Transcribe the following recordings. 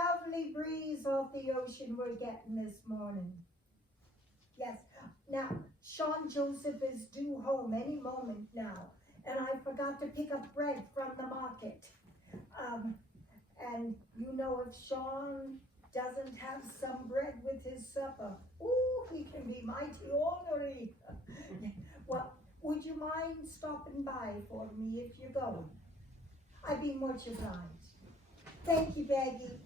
lovely breeze off the ocean we're getting this morning. Yes. Now, Sean Joseph is due home any moment now, and I forgot to pick up bread from the market. And you know, if Sean doesn't have some bread with his supper, ooh, he can be mighty ornery. Well, would you mind stopping by for me if you go? I'd be much obliged. Thank you, Baggy.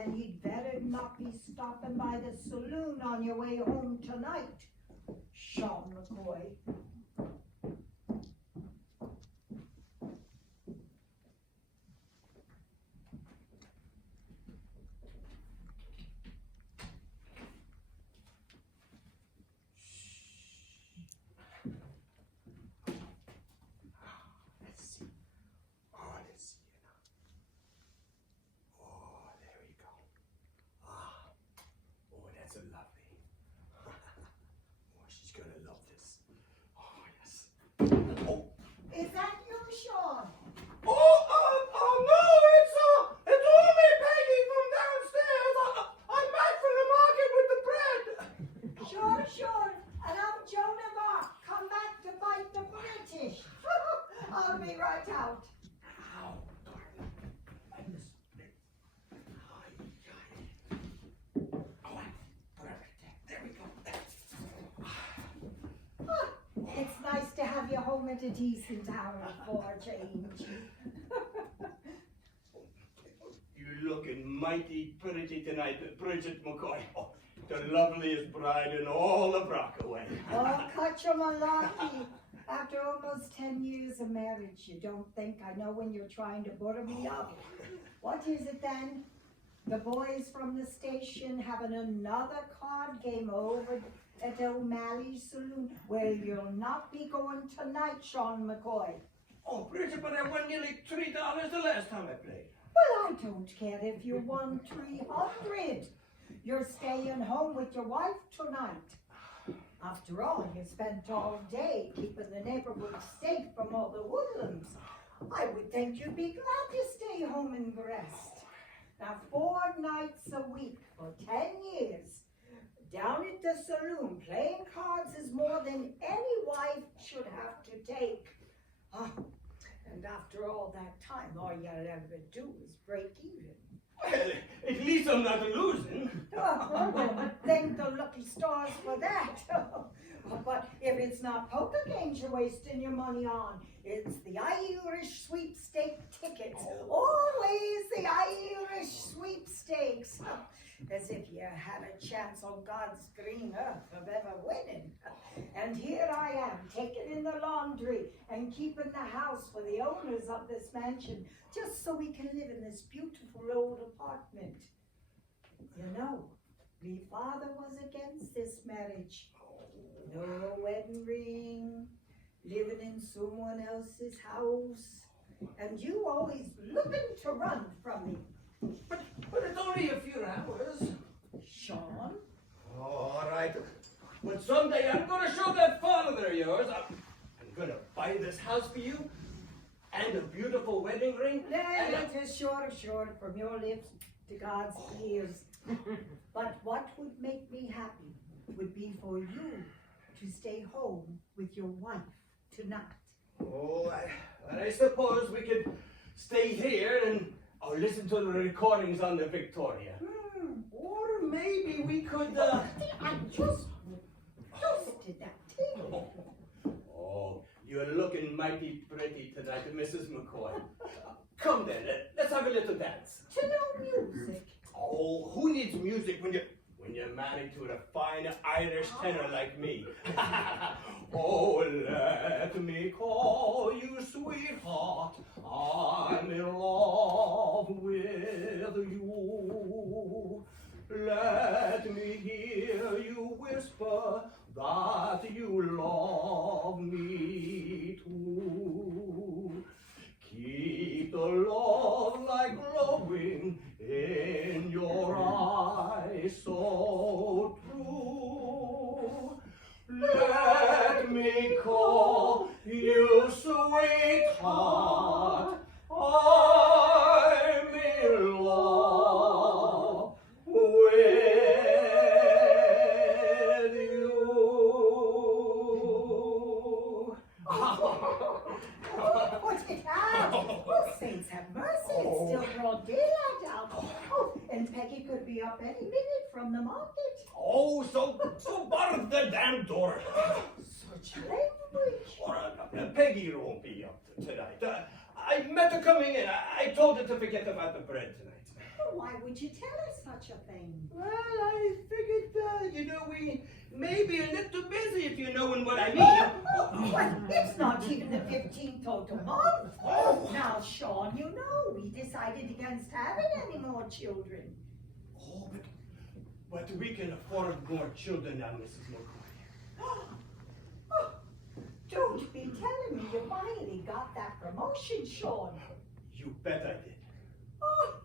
And you'd better not be stopping by the saloon on your way home tonight, Sean McCoy. Home at a decent hour for a change. You're looking mighty pretty tonight, Bridgette McCoy. Oh, the loveliest bride in all of Rockaway. Oh, cut your malarkey. After almost 10 years of marriage, you don't think I know when you're trying to butter me up. What is it then? The boys from the station having another card game over at O'Malley's saloon, where you'll not be going tonight, Sean McCoy. Oh, Bridgette, but I won nearly $3 the last time I played. Well, I don't care if you won 300. You're staying home with your wife tonight. After all, you spent all day keeping the neighborhood safe from all the woodlands. I would think you'd be glad to stay home and rest. Now, 4 nights a week for 10 years, down at the saloon, playing cards is more than any wife should have to take. Oh, and after all that time, all you'll ever do is break even. Well, at least I'm not losing. Oh, well, thank the lucky stars for that. But if it's not poker games you're wasting your money on, it's the Irish sweepstake tickets. Always the Irish sweepstakes. As if you had a chance on God's green earth of ever winning. And here I am, taking in the laundry and keeping the house for the owners of this mansion, just so we can live in this beautiful old apartment. You know, my father was against this marriage. No wedding ring, living in someone else's house, and you always looking to run from me. But it's only a few hours. Sean? All right. But someday I'm going to show that father of yours. I'm going to buy this house for you and a beautiful wedding ring. It is short from your lips to God's ears. But what would make me happy would be for you to stay home with your wife tonight. Oh, I suppose we could stay here and listen to the recordings on the Victoria. Or maybe we could... I just did that too. Oh, you're looking mighty pretty tonight, Mrs. McCoy. Come then, let's have a little dance. To no music. Oh, who needs music when you're married to a fine Irish tenor like me? Oh, let me call you sweetheart. I'm in love with you. Let me hear you whisper that you love me too. Keep the love light glowing in your eyes. up any minute from the market. Oh, so bar the damn door. Such language. Peggy won't be up tonight. I met her coming in. I told her to forget about the bread tonight. Well, why would you tell her such a thing? Well, I figured, we may be a little busy, if you know what I mean. Well, it's not even the 15th of the month. Oh. Now, Sean, you know we decided against having any more children. Oh, but we can afford more children now, Mrs. McCoy. Oh, don't be telling me you finally got that promotion, Sean. You bet I did. Oh,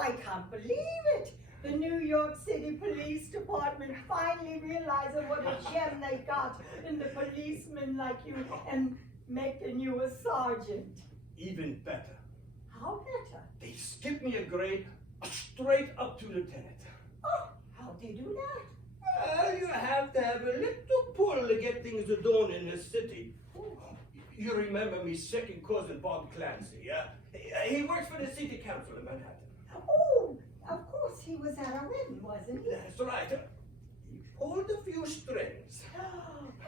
I can't believe it. The New York City Police Department finally realizing what a gem they got in the policeman like you and making you a sergeant. Even better. How better? They skipped me a grade straight up to lieutenant. Oh, how'd they do that? Well, you have to have a little pull to get things done in this city. You remember me second cousin Bob Clancy, yeah? He works for the city council in Manhattan. Oh, of course he was at our wedding, wasn't he? That's right. He pulled a few strings.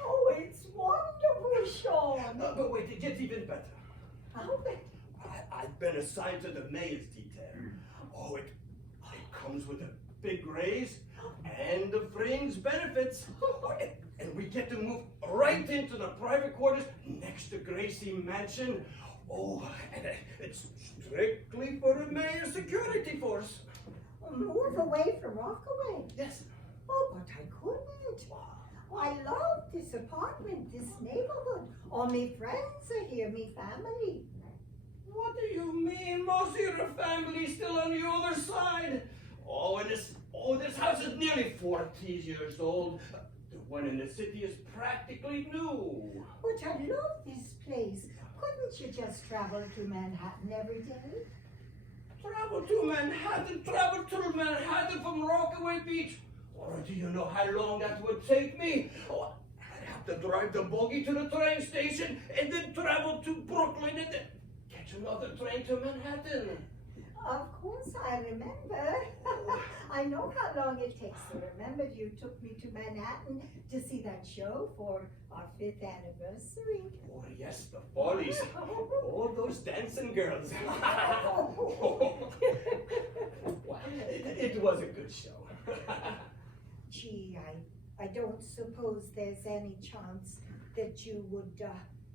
Oh, it's wonderful, Sean. But wait, it gets even better. How better? I've been assigned to the mayor's detail. Oh, it comes with a big raise and the fringe benefits. And we get to move right into the private quarters next to Gracie Mansion. Oh, and it's strictly for the mayor's security force. Move away from Rockaway? Yes. Oh, but I couldn't. I love this apartment, this neighborhood. All my friends are here, me family. What do you mean? Most of your family's still on the other side. This house is nearly 40 years old. The one in the city is practically new. But I love this place. Couldn't you just travel to Manhattan every day? Travel to Manhattan from Rockaway Beach. Or do you know how long that would take me? Oh, I'd have to drive the buggy to the train station and then travel to Brooklyn and then catch another train to Manhattan. Of course I remember. I know how long it takes to remember. You took me to Manhattan to see that show for our 5th anniversary. Oh yes, the Follies. All those dancing girls. Well, it was a good show. Gee, I don't suppose there's any chance that you would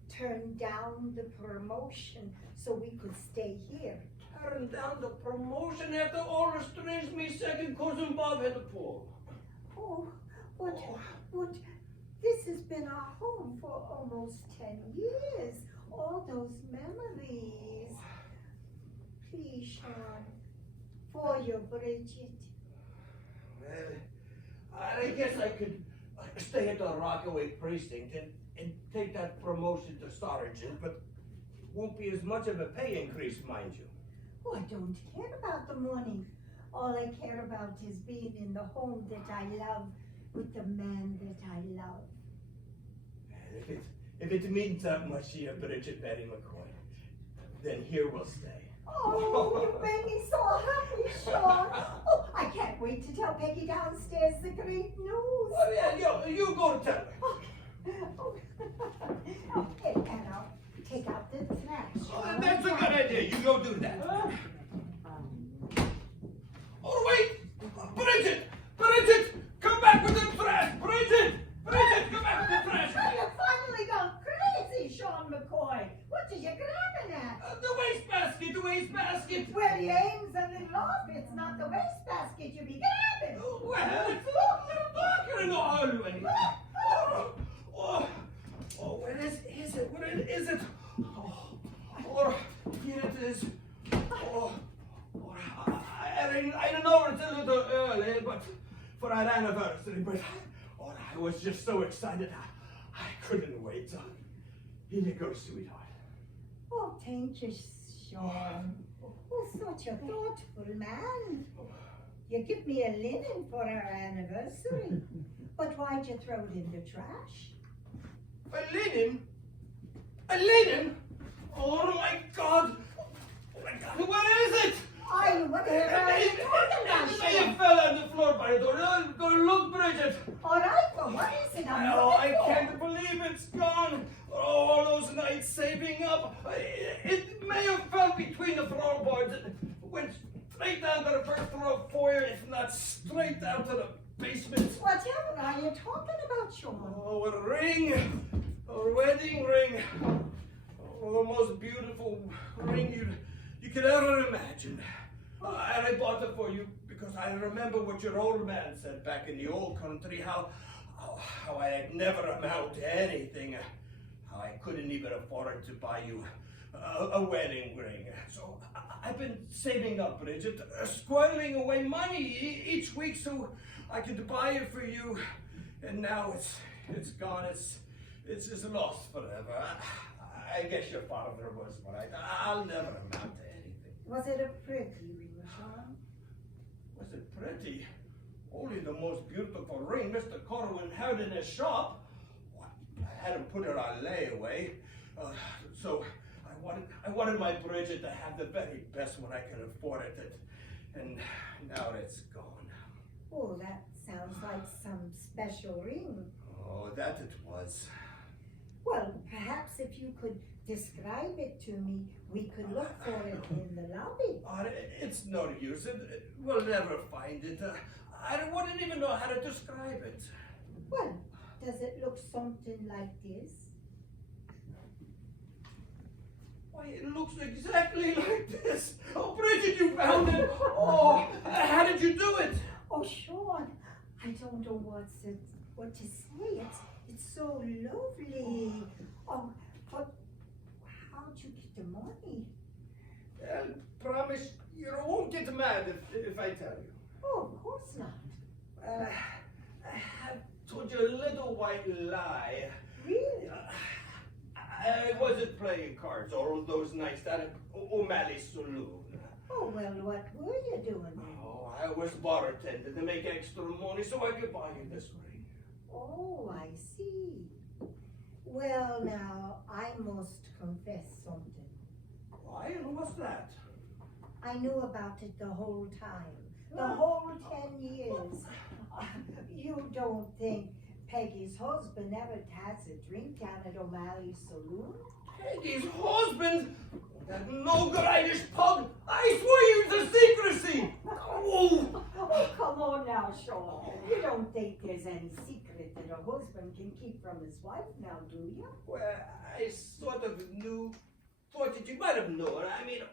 turn down the promotion so we could stay here. Turn down the promotion after all the strings me second cousin Bob had to pull. Oh, but this has been our home for almost 10 years. All those memories. Please, Sean, for your Bridgette. Well, I guess I could stay at the Rockaway precinct and take that promotion to sergeant, but it won't be as much of a pay increase, mind you. Oh, I don't care about the money. All I care about is being in the home that I love with the man that I love. If it means that much to you, Bridgette Betty McCoy, then here we'll stay. Oh, you made me so happy, Sean. Oh, I can't wait to tell Peggy downstairs the great news. Oh, yeah, you go to tell her. Oh. Okay, and I'll take out the trash. Oh, that's a good idea. You go do that. Oh, wait! Bridgette! Come back with the trash! Bridgette, come back with the trash! You finally gone crazy, Sean McCoy. What are you grabbing at? The wastebasket! Where the aims and the love, it's not the wastebasket you be grabbing. Well, it's a little darker in the hallway. Where is it? Where is it? Here it is. I know it's a little early, but for our anniversary, but I was just so excited. I couldn't wait. Here you go, sweetheart. Oh, thank you, Sean. Oh, such a thoughtful man. You give me a linen for our anniversary, but why'd you throw it in the trash? A linen? Oh my God! Where is it? What the hell are you talking about, It Sean? fell on the floor by the door. Go look, Bridgette. All right, but what is it? Oh, I can't believe it's gone. All those nights saving up. It may have fell between the floorboards. It went straight down to the first floor foyer, if not straight down to the basement. Whatever are you talking about, Sean? Oh, a ring. A wedding ring. Oh, the most beautiful ring you could ever imagine. And I bought it for you because I remember what your old man said back in the old country, how I had never amount to anything, how I couldn't even afford to buy you a wedding ring. So I've been saving up, Bridgette, squirreling away money each week so I could buy it for you, and now it's gone. It's just lost forever. I guess your father was right. I'll never amount to anything. Was it a pretty ring, Sean? Was it pretty? Only the most beautiful ring Mr. Corwin had in his shop. I had him put it on layaway. So I wanted my Bridgette to have the very best when I could afford it. And now it's gone. Oh, that sounds like some special ring. Oh, that it was. Well, perhaps if you could describe it to me, we could look for it in the lobby. It's no use. We'll never find it. I wouldn't even know how to describe it. Well, does it look something like this? Why, it looks exactly like this. Oh, Bridgette, you found it. Oh, how did you do it? Oh, Sean, I don't know what to say. It's so lovely. Oh, but how'd you get the money? Promise you won't get mad if I tell you. Oh, of course not. I told you a little white lie. Really? I wasn't playing cards all those nights down at O'Malley's saloon. Oh, well, what were you doing? Oh, I was bartending to make extra money so I could buy you this ring. Oh, I see. Well, now, I must confess something. Why, and what's that? I knew about it the whole time. The whole 10 years. You don't think Peggy's husband ever has a drink down at O'Malley's saloon? Peggy's husband? That no-good Irish pug? I swear you to secrecy! Oh. Oh, come on now, Sean. You don't think there's any secret that a husband can keep from his wife now, do you? Well, I sort of thought that you might have known. I mean,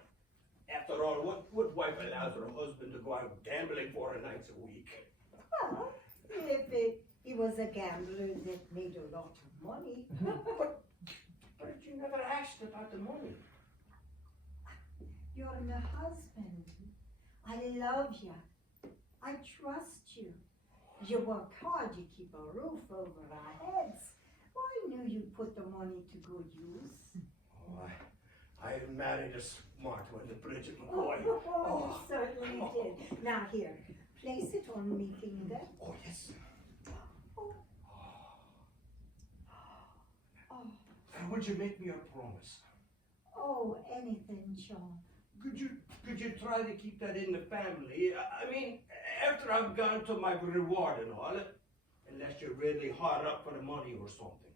after all, what wife allows her husband to go out gambling 4 nights a week? Well, if he was a gambler that made a lot of money. But you never asked about the money. You're my husband. I love you. I trust you. You work hard, you keep a roof over our heads. Well, I knew you'd put the money to good use. Oh, I married a smart one, the Bridgette McCoy. Oh, you certainly did. Now here, place it on me finger. Oh, yes. Oh. Oh. And would you make me a promise? Oh, anything, Sean. Could you try to keep that in the family? I mean, after I've gone to my reward and all, unless you're really hard up for the money or something.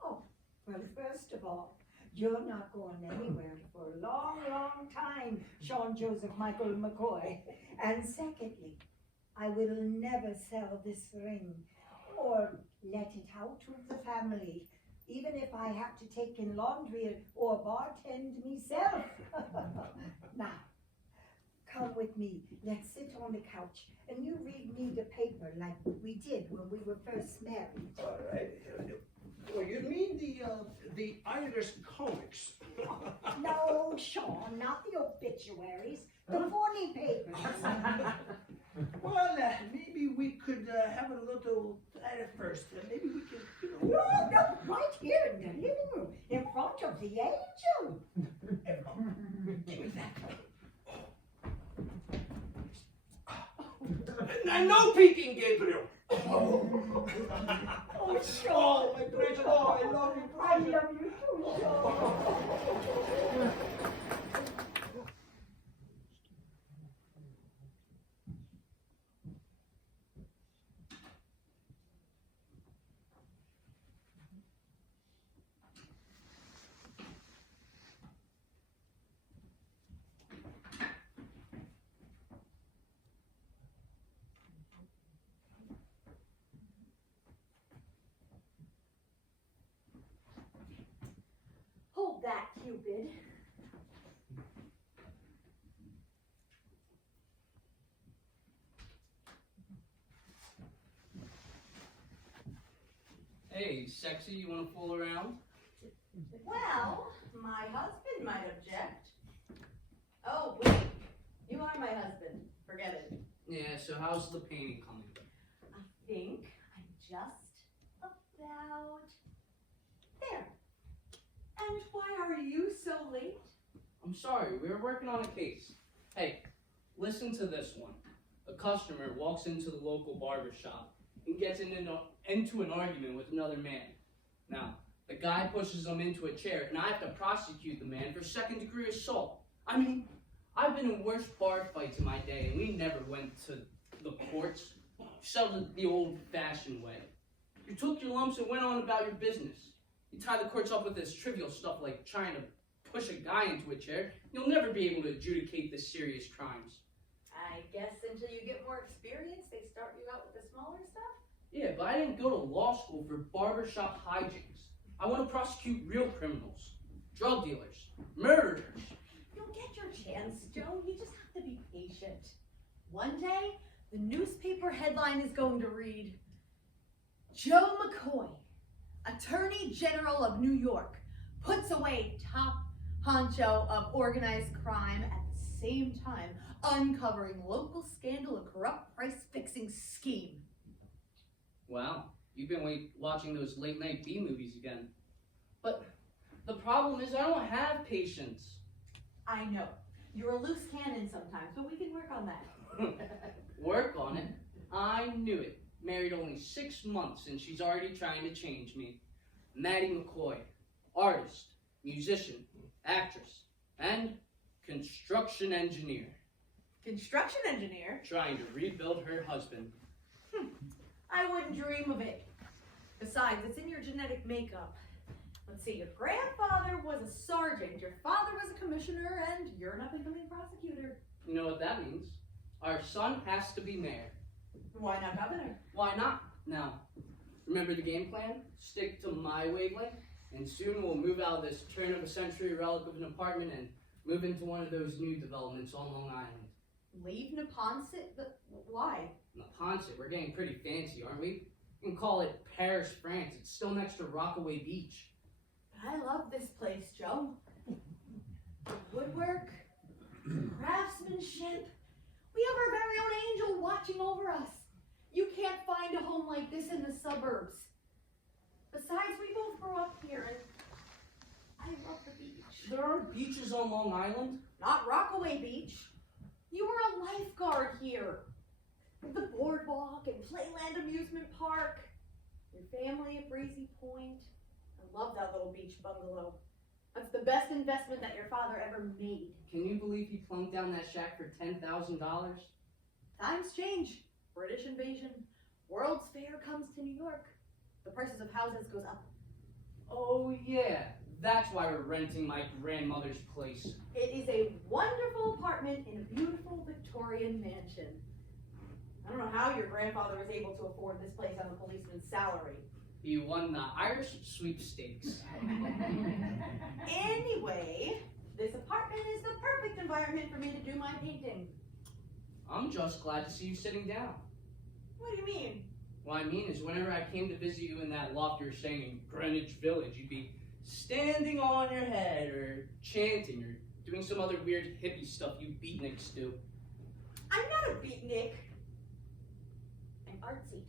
Oh, well, first of all, you're not going anywhere for a long, long time, Sean Joseph Michael McCoy. And secondly, I will never sell this ring or let it out of the family, even if I have to take in laundry or bartend myself. Now, come with me. Let's sit on the couch and you read me the paper like we did when we were first married. All right. Well, you mean the Irish comics? No, Sean, not the obituaries, the funny papers. Well, maybe we could have a little first. Maybe we could, No, right here in the living room, in front of the angel. Give me that. And no peeking, Gabriel. Oh, Sean. Oh, my Bridgette. Oh, I love you, I Bridgette. love you too, Sean. Cupid. Hey, sexy, you wanna fool around? Well, my husband might object. Oh, wait. You are my husband. Forget it. Yeah, so how's the painting coming? I think I'm just about there. And why are you so late? I'm sorry, we were working on a case. Hey, listen to this one. A customer walks into the local barber shop and gets into an argument with another man. Now, the guy pushes him into a chair, and I have to prosecute the man for second-degree assault. I mean, I've been in worse bar fights in my day, and we never went to the courts. We settled it the old-fashioned way. You took your lumps and went on about your business. You tie the courts up with this trivial stuff like trying to push a guy into a chair, you'll never be able to adjudicate the serious crimes. I guess until you get more experience, they start you out with the smaller stuff? Yeah, but I didn't go to law school for barbershop hijinks. I want to prosecute real criminals, drug dealers, murderers. You'll get your chance, Joe. You just have to be patient. One day, the newspaper headline is going to read, Joe McCoy, Attorney General of New York, puts away top honcho of organized crime at the same time uncovering local scandal and corrupt price-fixing scheme. Wow, you've been watching those late-night B-movies again. But the problem is I don't have patience. I know. You're a loose cannon sometimes, but we can work on that. Work on it? I knew it. Married only 6 months and she's already trying to change me. Matty McCoy, artist, musician, actress, and construction engineer. Construction engineer? Trying to rebuild her husband. I wouldn't dream of it. Besides, it's in your genetic makeup. Let's see, your grandfather was a sergeant, your father was a commissioner, and you're an up-and-coming prosecutor. You know what that means? Our son has to be mayor. Why not governor? Why not? Now, remember the game plan? Stick to my wavelength, and soon we'll move out of this turn-of-a-century relic of an apartment and move into one of those new developments on Long Island. Leave Neponset? But why? Neponset, we're getting pretty fancy, aren't we? You can call it Paris, France. It's still next to Rockaway Beach. I love this place, Joe. The woodwork, the craftsmanship. We have our very own angel watching over us. You can't find a home like this in the suburbs. Besides, we both grew up here, and I love the beach. There are beaches on Long Island. Not Rockaway Beach. You were a lifeguard here. The boardwalk and Playland amusement park. Your family at Breezy Point. I love that little beach bungalow. That's the best investment that your father ever made. Can you believe he plunked down that shack for $10,000? Times change. British invasion. World's Fair comes to New York. The prices of houses goes up. Oh yeah, that's why we're renting my grandmother's place. It is a wonderful apartment in a beautiful Victorian mansion. I don't know how your grandfather was able to afford this place on a policeman's salary. He won the Irish sweepstakes. Anyway, this apartment is the perfect environment for me to do my painting. I'm just glad to see you sitting down. What do you mean? What I mean is whenever I came to visit you in that loft you're staying in Greenwich Village, you'd be standing on your head or chanting or doing some other weird hippie stuff you beatniks do. I'm not a beatnik. I'm artsy.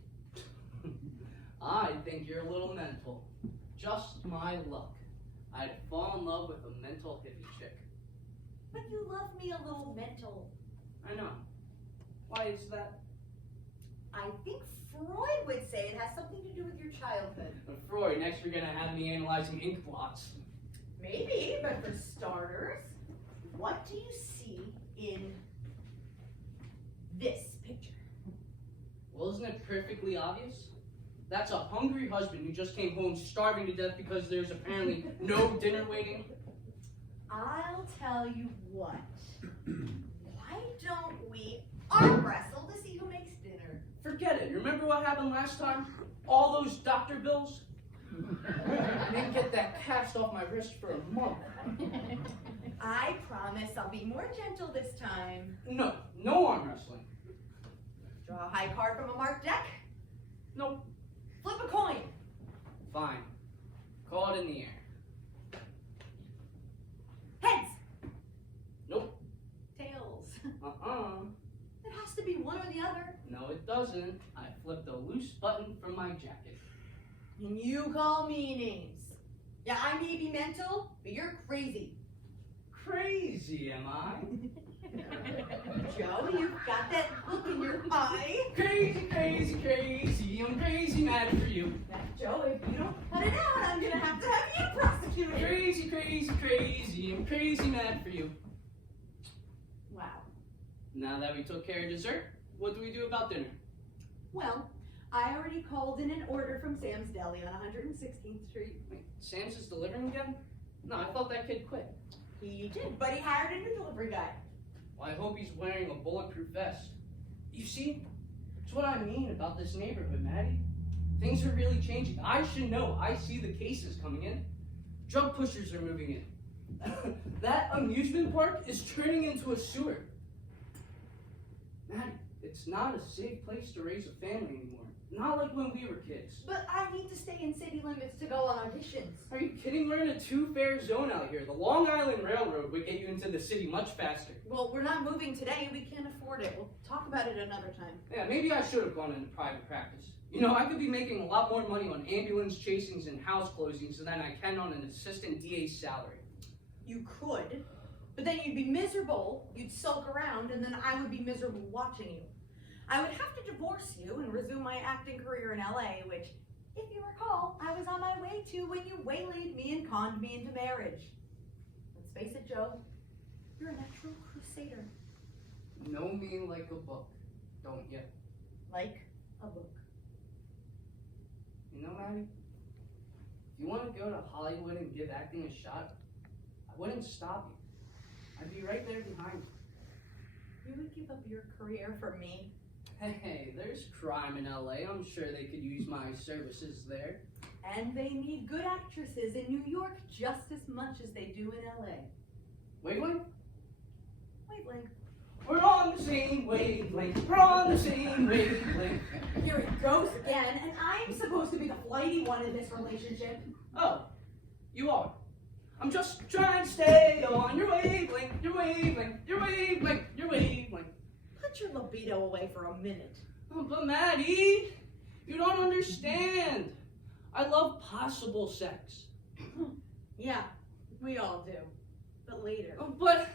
I think you're a little mental. Just my luck. I'd fall in love with a mental hippie chick. But you love me a little mental. I know. Why is that? I think Freud would say it has something to do with your childhood. Freud, next you're gonna have me analyzing ink blots. Maybe, but for starters, what do you see in this picture? Well, isn't it perfectly obvious? That's a hungry husband who just came home starving to death because there's apparently no dinner waiting. I'll tell you what. Why don't we arm wrestle to see who makes dinner? Forget it. Remember what happened last time? All those doctor bills? I didn't get that cast off my wrist for a month. I promise I'll be more gentle this time. No arm wrestling. Draw a high card from a marked deck. Nope. Flip a coin. Fine. Call it in the air. Heads. Nope. Tails. Uh-uh. It has to be one or the other. No, it doesn't. I flipped a loose button from my jacket. And you call me names. Yeah, I may be mental, but you're crazy. Crazy, am I? Joe, you've got that look in your eye. Crazy, crazy, crazy. I'm crazy mad for you. Now, Joe, if you don't cut it out, I'm gonna have to have you prosecuted. Crazy, crazy, crazy. I'm crazy mad for you. Wow. Now that we took care of dessert, what do we do about dinner? Well, I already called in an order from Sam's Deli on 116th Street. Wait, Sam's is delivering again? No, I thought that kid quit. He did, but he hired a new delivery guy. Well, I hope he's wearing a bulletproof vest. You see, it's what I mean about this neighborhood, Matty. Things are really changing. I should know. I see the cases coming in. Drug pushers are moving in. That amusement park is turning into a sewer. Matty, it's not a safe place to raise a family anymore. Not like when we were kids. But I need to stay in city limits to go on auditions. Are you kidding? We're in a two-fare zone out here. The Long Island Railroad would get you into the city much faster. Well, we're not moving today. We can't afford it. We'll talk about it another time. Yeah, maybe I should have gone into private practice. You know, I could be making a lot more money on ambulance chasings and house closings than I can on an assistant DA's salary. You could, but then you'd be miserable, you'd sulk around, and then I would be miserable watching you. I would have to divorce you and resume my acting career in LA, which, if you recall, I was on my way to when you waylaid me and conned me into marriage. Let's face it, Joe, you're a natural crusader. Know me like a book, don't ya? Like a book. You know, Matty, if you want to go to Hollywood and give acting a shot, I wouldn't stop you. I'd be right there behind you. You would give up your career for me? Hey, there's crime in LA. I'm sure they could use my services there. And they need good actresses in New York just as much as they do in LA. Wavelength? Wavelength. We're on the same wavelength. We're on the same wavelength. Here it goes again, and I'm supposed to be the flighty one in this relationship. Oh, you are. I'm just trying to stay on your wavelength, your wavelength, your wavelength, your wavelength. Put your libido away for a minute. Oh, but Matty, you don't understand. I love possible sex. Yeah, we all do. But later. Oh, but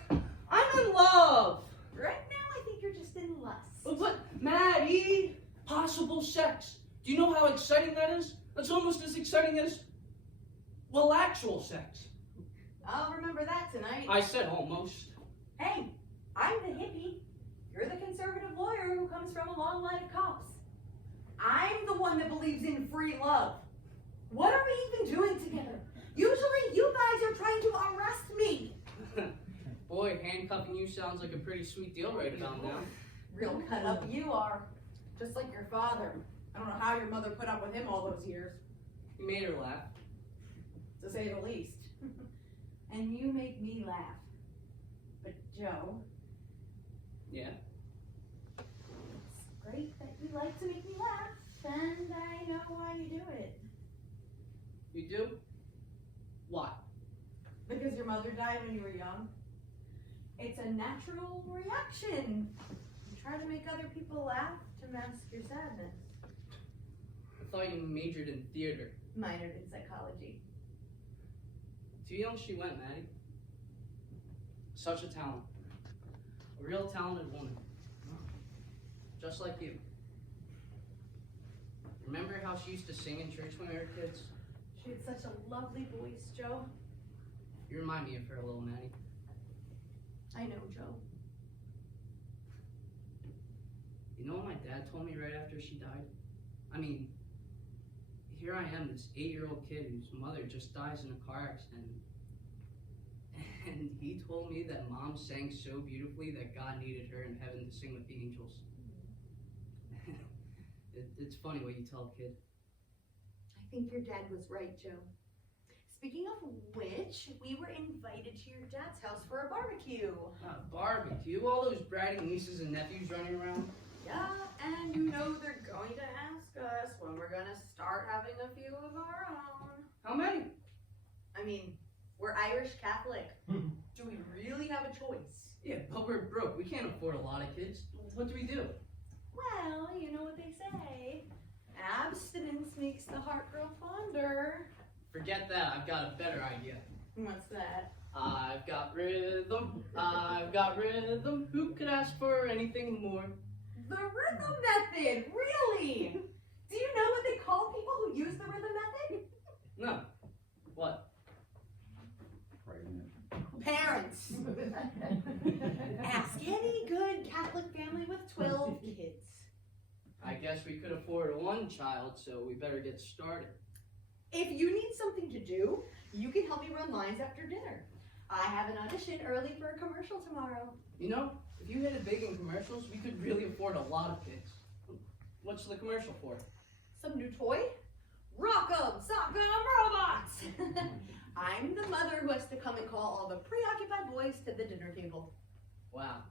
I'm in love. Right now, I think you're just in lust. Oh, but Matty, possible sex. Do you know how exciting that is? That's almost as exciting as, well, actual sex. I'll remember that tonight. I said almost. Hey, I'm the hippie. You're the conservative lawyer who comes from a long line of cops. I'm the one that believes in free love. What are we even doing together? Usually you guys are trying to arrest me. Boy, handcuffing you sounds like a pretty sweet deal right about now. Real cut up you are. Just like your father. I don't know how your mother put up with him all those years. You made her laugh. To say the least. And you make me laugh. But Joe, Yeah. it's great that you like to make me laugh, and I know why you do it. You do? Why? Because your mother died when you were young. It's a natural reaction. You try to make other people laugh to mask your sadness. I thought you majored in theater. Minored in psychology. Too young she went, Matty. Such a talent. A real talented woman. Just like you. Remember how she used to sing in church when we were kids? She had such a lovely voice, Joe. You remind me of her a little, Matty. I know, Joe. You know what my dad told me right after she died? I mean, here I am, this 8-year-old kid whose mother just dies in a car accident. And he told me that Mom sang so beautifully that God needed her in heaven to sing with the angels. It's funny what you tell a kid. I think your dad was right, Joe. speaking of which, we were invited to your dad's house for a barbecue. Barbecue? All those bratty nieces and nephews running around? Yeah, and you know they're going to ask us when we're gonna start having a few of our own. How many? I mean, we're Irish Catholic. Do we really have a choice? Yeah, but we're broke. We can't afford a lot of kids. What do we do? Well, you know what they say. Abstinence makes the heart grow fonder. Forget that. I've got a better idea. What's that? I've got rhythm. I've got rhythm. Who could ask for anything more? The rhythm method, really? Do you know what they call people who use the rhythm method? No. What? Parents. Ask any good Catholic family with 12 kids. I guess we could afford one child, so we better get started. If you need something to do, you can help me run lines after dinner. I have an audition early for a commercial tomorrow. You know, if you hit it big in commercials, we could really afford a lot of kids. What's the commercial for? Some new toy? Rock'em Sock'em Robots! I'm the mother who has to come and call all the preoccupied boys to the dinner table. Wow.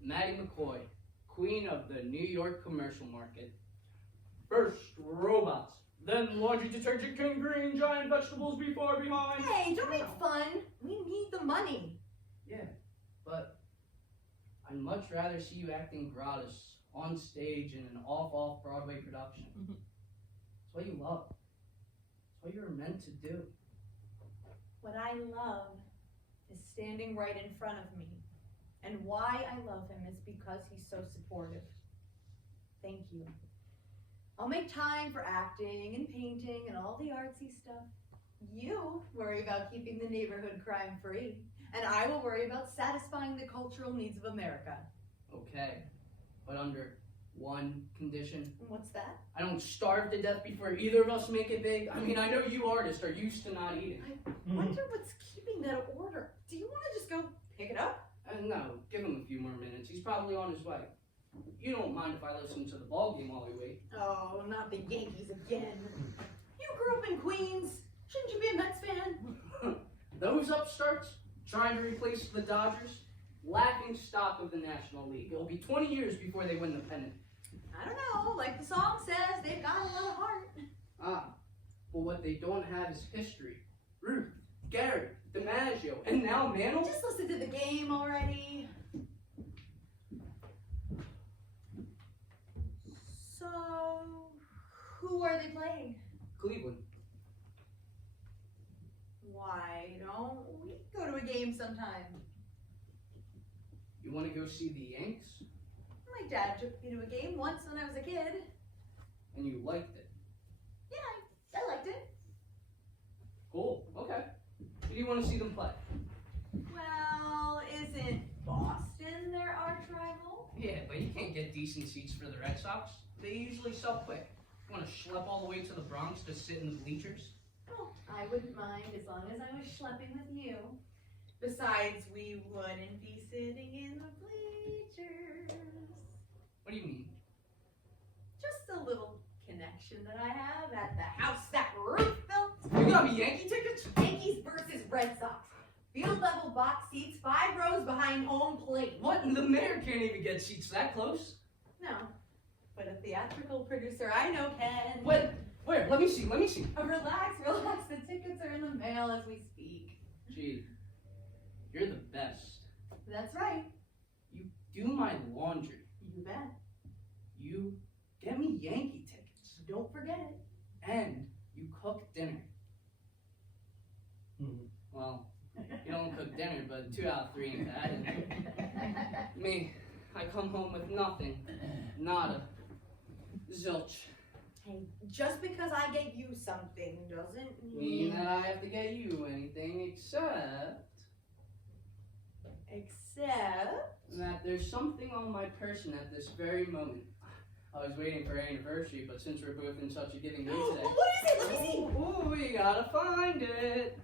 Matty McCoy, queen of the New York commercial market. First, robots. Then laundry detergent can green giant vegetables be far behind. Hey, don't make fun. We need the money. Yeah, but I'd much rather see you acting gratis on stage in an off Broadway production. It's what you love. It's what you're meant to do. What I love is standing right in front of me. And why I love him is because he's so supportive. Thank you. I'll make time for acting and painting and all the artsy stuff. You worry about keeping the neighborhood crime-free, and I will worry about satisfying the cultural needs of America. Okay, but under one condition. What's that? I don't starve to death before either of us make it big. I mean, I know you artists are used to not eating. I wonder what's keeping that order. Do you want to just go pick it up? No, give him a few more minutes. He's probably on his way. You don't mind if I listen to the ball game while we wait? Oh, not the Yankees again. You grew up in Queens. Shouldn't you be a Mets fan? Those upstarts trying to replace the Dodgers, laughing stock of the National League. It'll be 20 years before they win the pennant. I don't know. Like the song says, they've got a lot of heart. But what they don't have is history. Ruth, Gary, DiMaggio, and now Mantle. Just listen to the game already. So, who are they playing? Cleveland. Why don't we go to a game sometime? You want to go see the Yanks? My dad took me to a game once when I was a kid. And you liked it? Yeah, I liked it. Cool. Okay. Who do you want to see them play? Well, isn't Boston their arch rival? Yeah, but you can't get decent seats for the Red Sox. They usually sell quick. You want to schlep all the way to the Bronx to sit in the bleachers? Well, I wouldn't mind as long as I was schlepping with you. Besides, we wouldn't be sitting in the bleachers. What do you mean? Just a little connection that I have at the house that Ruth built. You got me Yankee tickets? Yankees versus Red Sox. Field level box seats, 5 rows behind home plate. What? The mayor can't even get seats that close. No, but a theatrical producer I know can. What? Where? Let me see. Oh, relax. The tickets are in the mail as we speak. Gee, you're the best. That's right. You do my laundry. You bet. You get me Yankee tickets. Don't forget it. And you cook dinner. Well, you don't cook dinner, but 2 out of 3 ain't bad. And me, I come home with nothing. Nada. Zilch. Hey, just because I get you something doesn't Mean that I have to get you anything except that there's something on my person at this very moment. I was waiting for our anniversary, but since we're both in such a giving mood today. What is it? Let me see. Ooh, we gotta find it.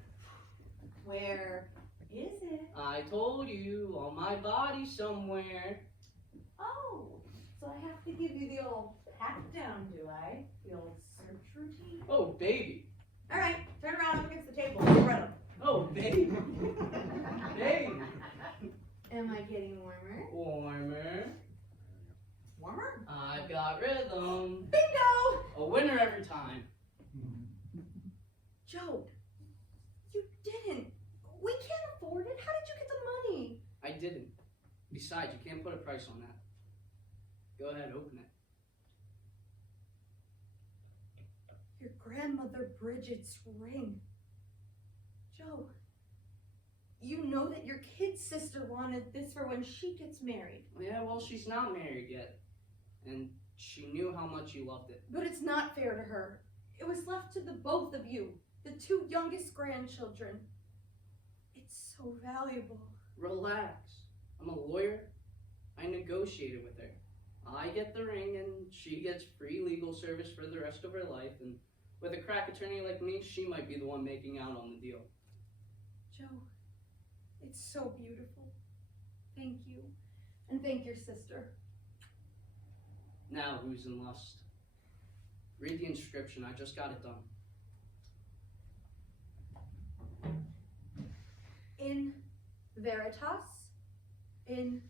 Where is it? I told you, on my body somewhere. Oh, so I have to give you the old pat down, do I? The old search routine? Oh, baby. All right, turn around up against the table. We're rhythm. Bingo! A winner every time. Joe, you didn't. We can't afford it. How did you get the money? I didn't. Besides, you can't put a price on that. Go ahead, open it. Your grandmother Bridgette's ring. Joe, you know that your kid's sister wanted this for when she gets married. Yeah, well, she's not married yet. And she knew how much you loved it. But it's not fair to her. It was left to the both of you, the two youngest grandchildren. It's so valuable. Relax. I'm a lawyer. I negotiated with her. I get the ring and she gets free legal service for the rest of her life. And with a crack attorney like me, she might be the one making out on the deal. Joe, it's so beautiful. Thank you. And thank your sister. Now, who's in lust? Read the inscription. I just got it done. In veritas, in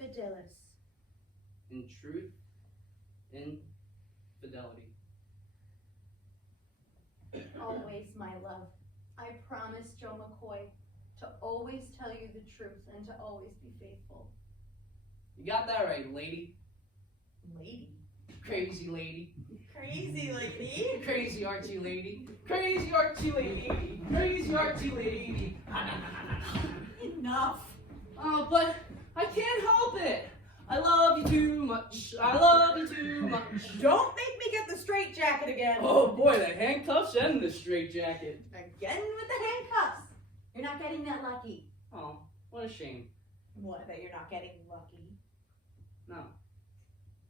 fidelis. In truth, in fidelity. Always, my love. I promise, Joe McCoy, to always tell you the truth and to always be faithful. You got that right, lady. Lady? Crazy lady. Crazy lady? Crazy artsy lady. Crazy artsy lady. Crazy artsy lady. Enough. Oh, but I can't help it. I love you too much. I love you too much. Don't make me get the straitjacket again. Oh boy, the handcuffs and the straitjacket. Again with the handcuffs. You're not getting that lucky. Oh, what a shame. What, that you're not getting lucky? No.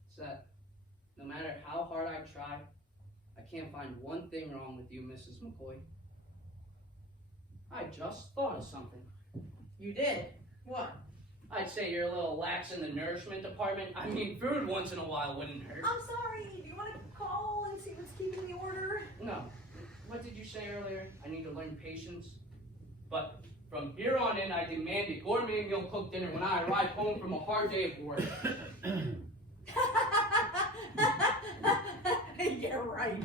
It's that no matter how hard I try, I can't find one thing wrong with you, Mrs. McCoy. I just thought of something. You did? What? I'd say you're a little lax in the nourishment department. I mean, food once in a while wouldn't hurt. I'm sorry. Do you want to call and see what's keeping the order? No. What did you say earlier? I need to learn patience. But from here on in, I demand a gourmet meal cooked dinner when I arrive home from a hard day of work. You're right.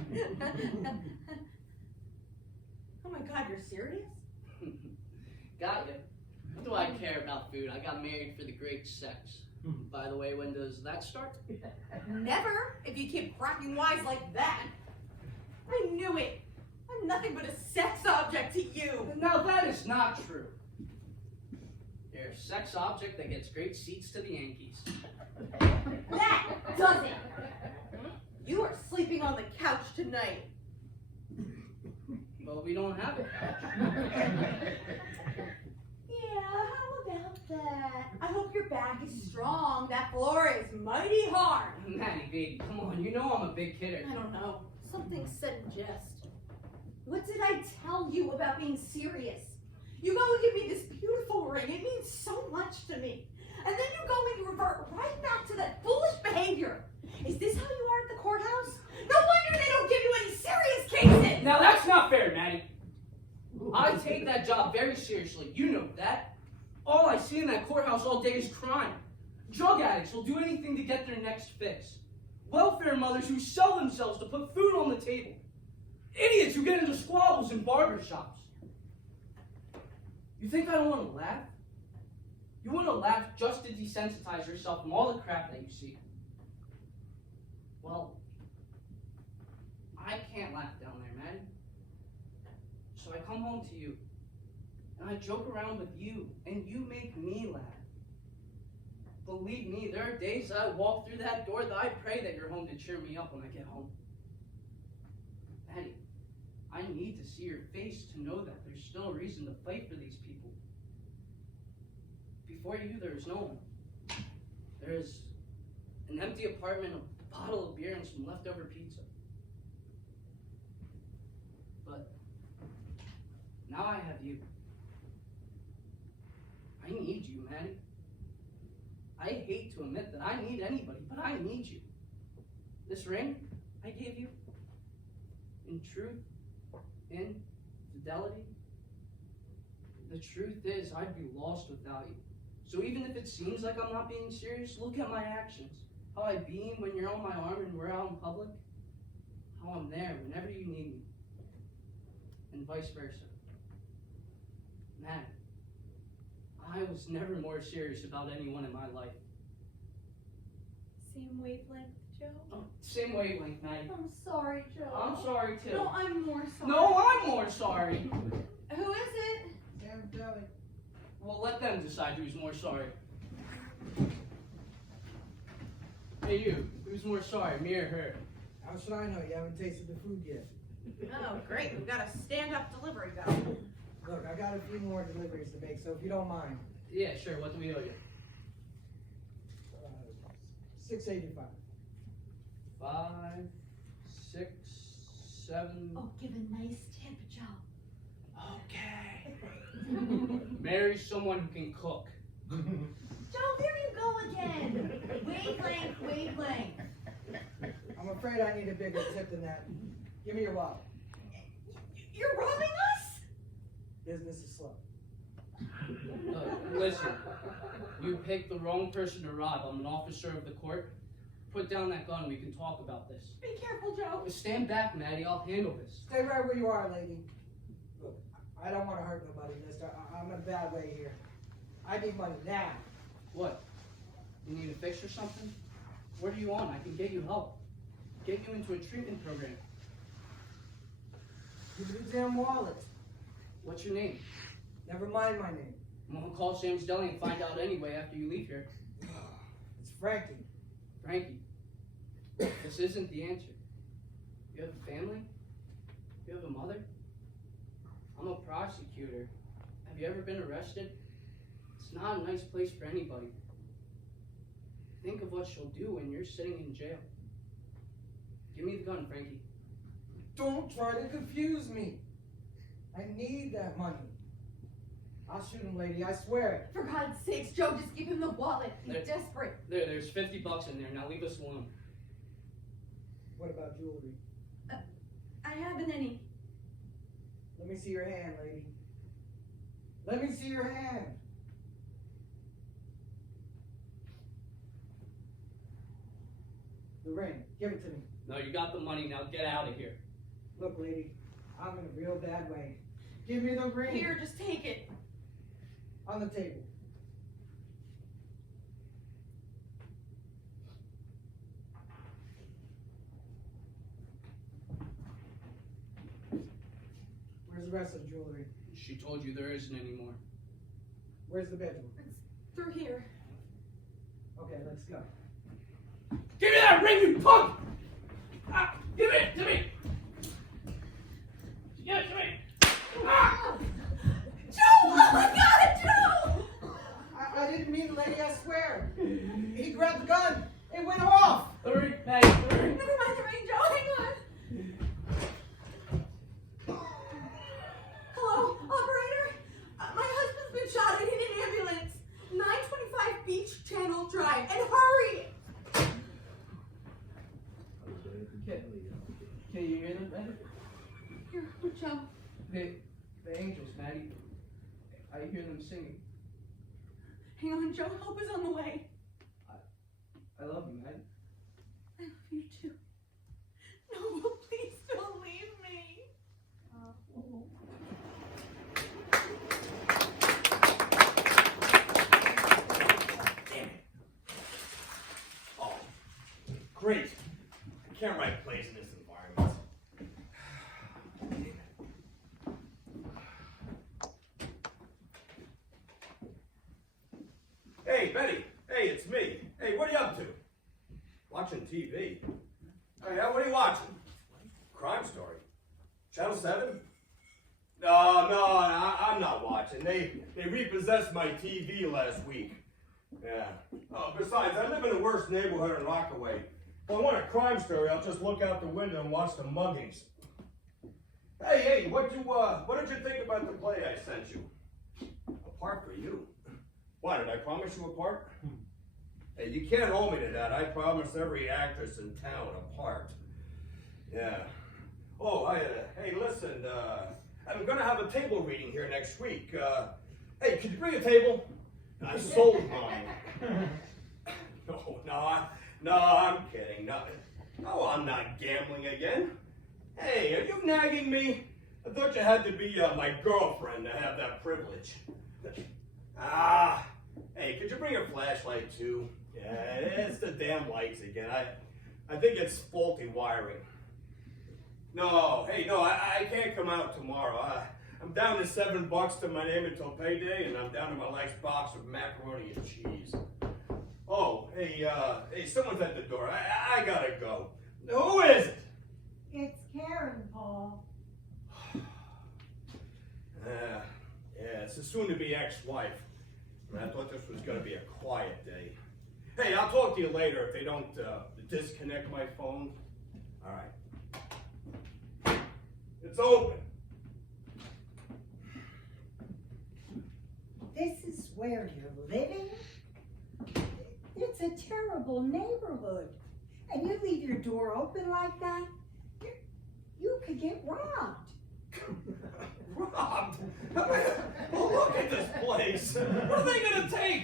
Oh my God, you're serious? Got you. What do I care about food? I got married for the great sex. By the way, when does that start? Never, if you keep cracking wise like that. I knew it. I'm nothing but a sex object to you. Now that is not true. You're a sex object that gets great seats to the Yankees. That does it. You are sleeping on the couch tonight. But we don't have it. Yeah, how about that? I hope your back is strong. That floor is mighty hard. Matty, baby, come on. You know I'm a big kidder. I don't know. Something said in jest. What did I tell you about being serious? You go and give me this beautiful ring. It means so much to me. And then you go and you revert right back to that foolish behavior. Is this how you are at the courthouse? No wonder they don't give you any serious cases. Now that's not fair, Matty. I take that job very seriously. You know that. All I see in that courthouse all day is crime. Drug addicts will do anything to get their next fix. Welfare mothers who sell themselves to put food on the table. Idiots who get into squabbles in barber shops. You think I don't want to laugh? You want to laugh just to desensitize yourself from all the crap that you see. Well, I can't laugh down there, Matty. So I come home to you, and I joke around with you, and you make me laugh. Believe me, there are days I walk through that door that I pray that you're home to cheer me up when I get home. Matty, I need to see your face to know that there's still a reason to fight for these people. Before you, there is no one. There is an empty apartment, a bottle of beer, and some leftover pizza. But now I have you. I need you, Matty. I hate to admit that I need anybody, but I need you. This ring I gave you, in truth, in fidelity, the truth is I'd be lost without you. So even if it seems like I'm not being serious, look at my actions. How I beam when you're on my arm and we're out in public? How I'm there whenever you need me. And vice versa. Man, I was never more serious about anyone in my life. Same wavelength, Joe? Oh, same wavelength, Matty. I'm sorry, Joe. I'm sorry too. No, I'm more sorry. No, I'm more sorry. Who is it? Simonelli. Well, let them decide who's more sorry. Hey, you. Who's more sorry, me or her? How should I know? You haven't tasted the food yet. Oh, great. We've got a stand-up delivery guy. Look, I got a few more deliveries to make, so if you don't mind, Yeah, sure. What do we owe you? $6.85. 5, 6, 7. Oh, give a nice tip, Joe. Okay. Marry someone who can cook. Joe, there you go again. Wavelength. I'm afraid I need a bigger tip than that. Give me your wallet. You're robbing us? Business is slow. Listen, you picked the wrong person to rob. I'm an officer of the court. Put down that gun. We can talk about this. Be careful, Joe. Stand back, Matty. I'll handle this. Stay right where you are, lady. Look, I don't want to hurt nobody, mister. I'm in a bad way here. I need money now. What? You need a fix or something? What are you on? I can get you help. Get you into a treatment program. Give me the damn wallet. What's your name? Never mind my name. I'm gonna call Sam's Deli and find out anyway after you leave here. It's Frankie. Frankie, this isn't the answer. You have a family? You have a mother? I'm a prosecutor. Have you ever been arrested? It's not a nice place for anybody. Think of what she'll do when you're sitting in jail. Give me the gun, Frankie. Don't try to confuse me. I need that money. I'll shoot him, lady, I swear it. For God's sakes, Joe, just give him the wallet. He's There- desperate. There's $50 in there. Now leave us alone. What about jewelry? I haven't any. Let me see your hand, lady. Let me see your hand. The ring. Give it to me. No, you got the money. Now get out of here. Look, lady, I'm in a real bad way. Give me the ring. Here, just take it. On the table. Where's the rest of the jewelry? She told you there isn't any more. Where's the bedroom? It's through here. Okay, let's go. Give me that ring, you punk! Ah, give it to me! Give it to me! Ah! Joe! Oh my God, Joe! I didn't mean, lady, I swear. He grabbed the gun. It went off. The ring, Matty, the ring. Never mind the ring, Joe. Hang on. Hello, operator? My husband's been shot. I need an ambulance. 925 Beach Channel Drive. And hurry! Can you hear them, Matty? Here, Joe. The angels, Matty. I hear them singing. Hang on, Joe. Help is on the way. I love you, Matty. I love you too. No, please don't leave me. Damn it. Oh, great. I can't write plays in this environment. Hey, Betty. Hey, it's me. Hey, what are you up to? Watching TV. Oh, yeah? What are you watching? Crime Story. Channel 7? No, I'm not watching. They repossessed my TV last week. Yeah. Oh, besides, I live in the worst neighborhood in Rockaway. If I want a crime story, I'll just look out the window and watch the muggings. Hey, what did you think about the play I sent you? A part for you. Why, did I promise you a part? Hey, you can't hold me to that. I promised every actress in town a part. Yeah. Oh, hey, listen, I'm gonna have a table reading here next week. Hey, could you bring a table? I sold mine. No, No, I'm kidding. No, I'm not gambling again. Hey, are you nagging me? I thought you had to be my girlfriend to have that privilege. Hey, could you bring a flashlight too? Yeah, it's the damn lights again. I think it's faulty wiring. No, hey, no, I can't come out tomorrow. I'm down to $7 to my name until payday, and I'm down to my last box of macaroni and cheese. Oh, hey, someone's at the door. I gotta go. Who is it? It's Karen, Paul. Yeah, it's a soon-to-be ex-wife. I thought this was gonna be a quiet day. Hey, I'll talk to you later if they don't disconnect my phone. All right. It's open. This is where you're living? It's a terrible neighborhood. And you leave your door open like that? You could get robbed. Robbed? Well, look at this place. What are they gonna take?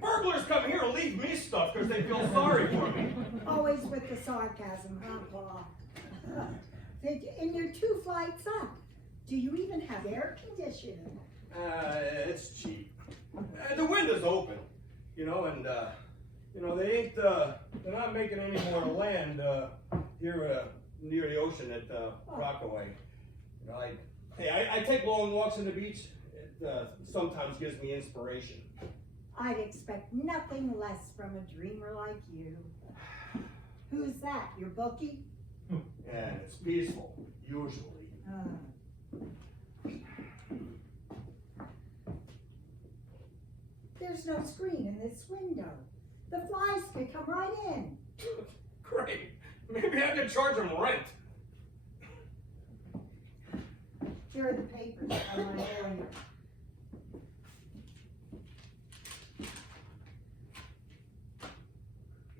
Burglars come here and leave me stuff because they feel sorry for me. Always with the sarcasm, huh, Paul? And you're 2 flights up. Do you even have air conditioning? It's cheap. The window's open, and they're not making any more land here near the ocean at Rockaway. I take long walks on the beach. It sometimes gives me inspiration. I'd expect nothing less from a dreamer like you. Who's that, your bookie? And it's peaceful, usually. There's no screen in this window. The flies could come right in. Great. Maybe I could charge them rent. Here are the papers on my lawyer.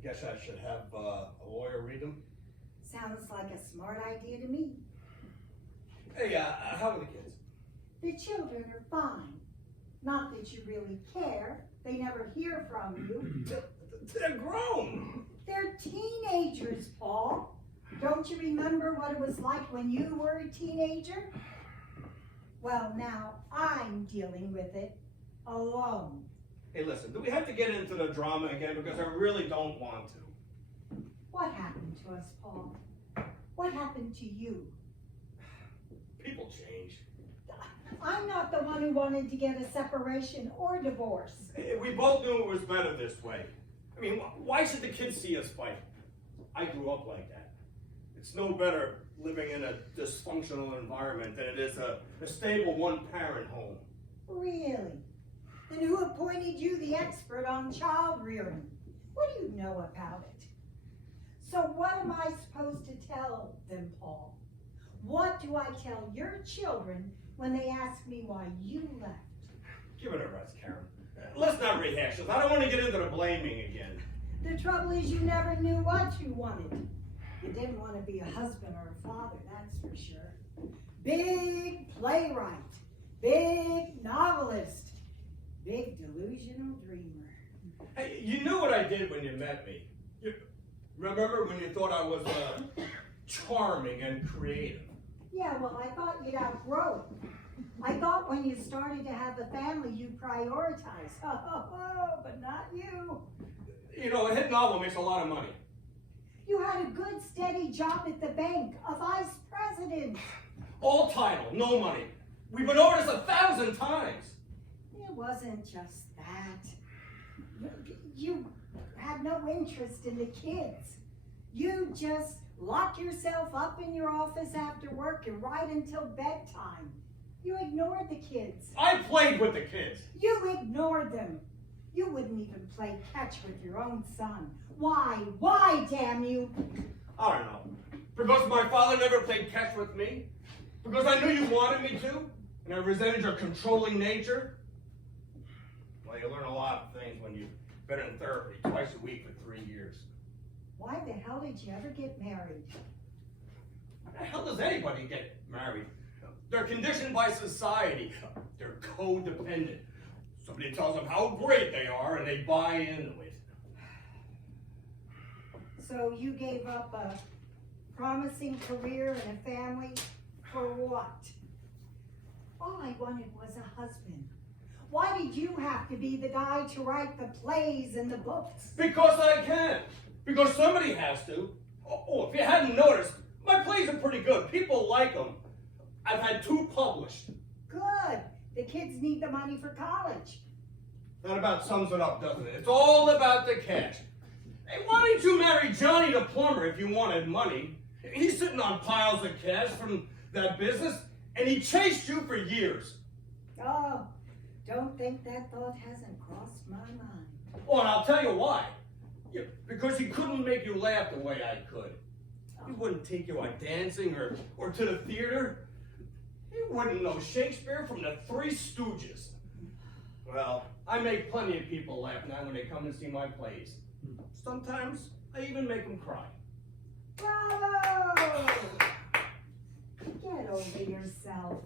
Guess I should have a lawyer read them. Sounds like a smart idea to me. Hey, how are the kids? The children are fine. Not that you really care. They never hear from you. They're grown. They're teenagers, Paul. Don't you remember what it was like when you were a teenager? Well, now I'm dealing with it alone. Hey, listen, do we have to get into the drama again? Because I really don't want to. What happened to us, Paul? What happened to you? People change. I'm not the one who wanted to get a separation or divorce. Hey, we both knew it was better this way. I mean, why should the kids see us fight? I grew up like that. It's no better living in a dysfunctional environment than it is a stable one-parent home. Really? And who appointed you the expert on child rearing? What do you know about it? So what am I supposed to tell them, Paul? What do I tell your children when they ask me why you left? Give it a rest, Karen. Let's not rehash this. I don't want to get into the blaming again. The trouble is you never knew what you wanted. You didn't want to be a husband or a father, that's for sure. Big playwright, big novelist, big delusional dreamer. Hey, you knew what I did when you met me. You remember when you thought I was charming and creative? Yeah, well, I thought you'd outgrow it. I thought when you started to have a family, you'd prioritize. Oh, but not you. A hit novel makes a lot of money. You had a good, steady job at the bank, a vice president. All title, no money. We've been over this 1,000 times. It wasn't just that. You had no interest in the kids. You just lock yourself up in your office after work and write until bedtime. You ignored the kids. I played with the kids. You ignored them. You wouldn't even play catch with your own son. Why? Why, damn you? I don't know. Because my father never played catch with me? Because I knew you wanted me to? And I resented your controlling nature? Well, you learn a lot of things when you've been in therapy twice a week for 3 years. Why the hell did you ever get married? How the hell does anybody get married? They're conditioned by society. They're codependent. Somebody tells them how great they are and they buy into it. So you gave up a promising career and a family for what? All I wanted was a husband. Why did you have to be the guy to write the plays and the books? Because I can. Because somebody has to. Oh, if you hadn't noticed, my plays are pretty good. People like them. I've had 2 published. Good. The kids need the money for college. That about sums it up, doesn't it? It's all about the cash. Hey, why didn't you marry Johnny the plumber if you wanted money? He's sitting on piles of cash from that business, and he chased you for years. Oh, don't think that thought hasn't crossed my mind. Oh, and I'll tell you why. Yeah, because he couldn't make you laugh the way I could. He wouldn't take you out dancing or to the theater. He wouldn't know Shakespeare from the Three Stooges. Well, I make plenty of people laugh now when they come and see my plays. Sometimes I even make them cry. Bravo! Get over yourself.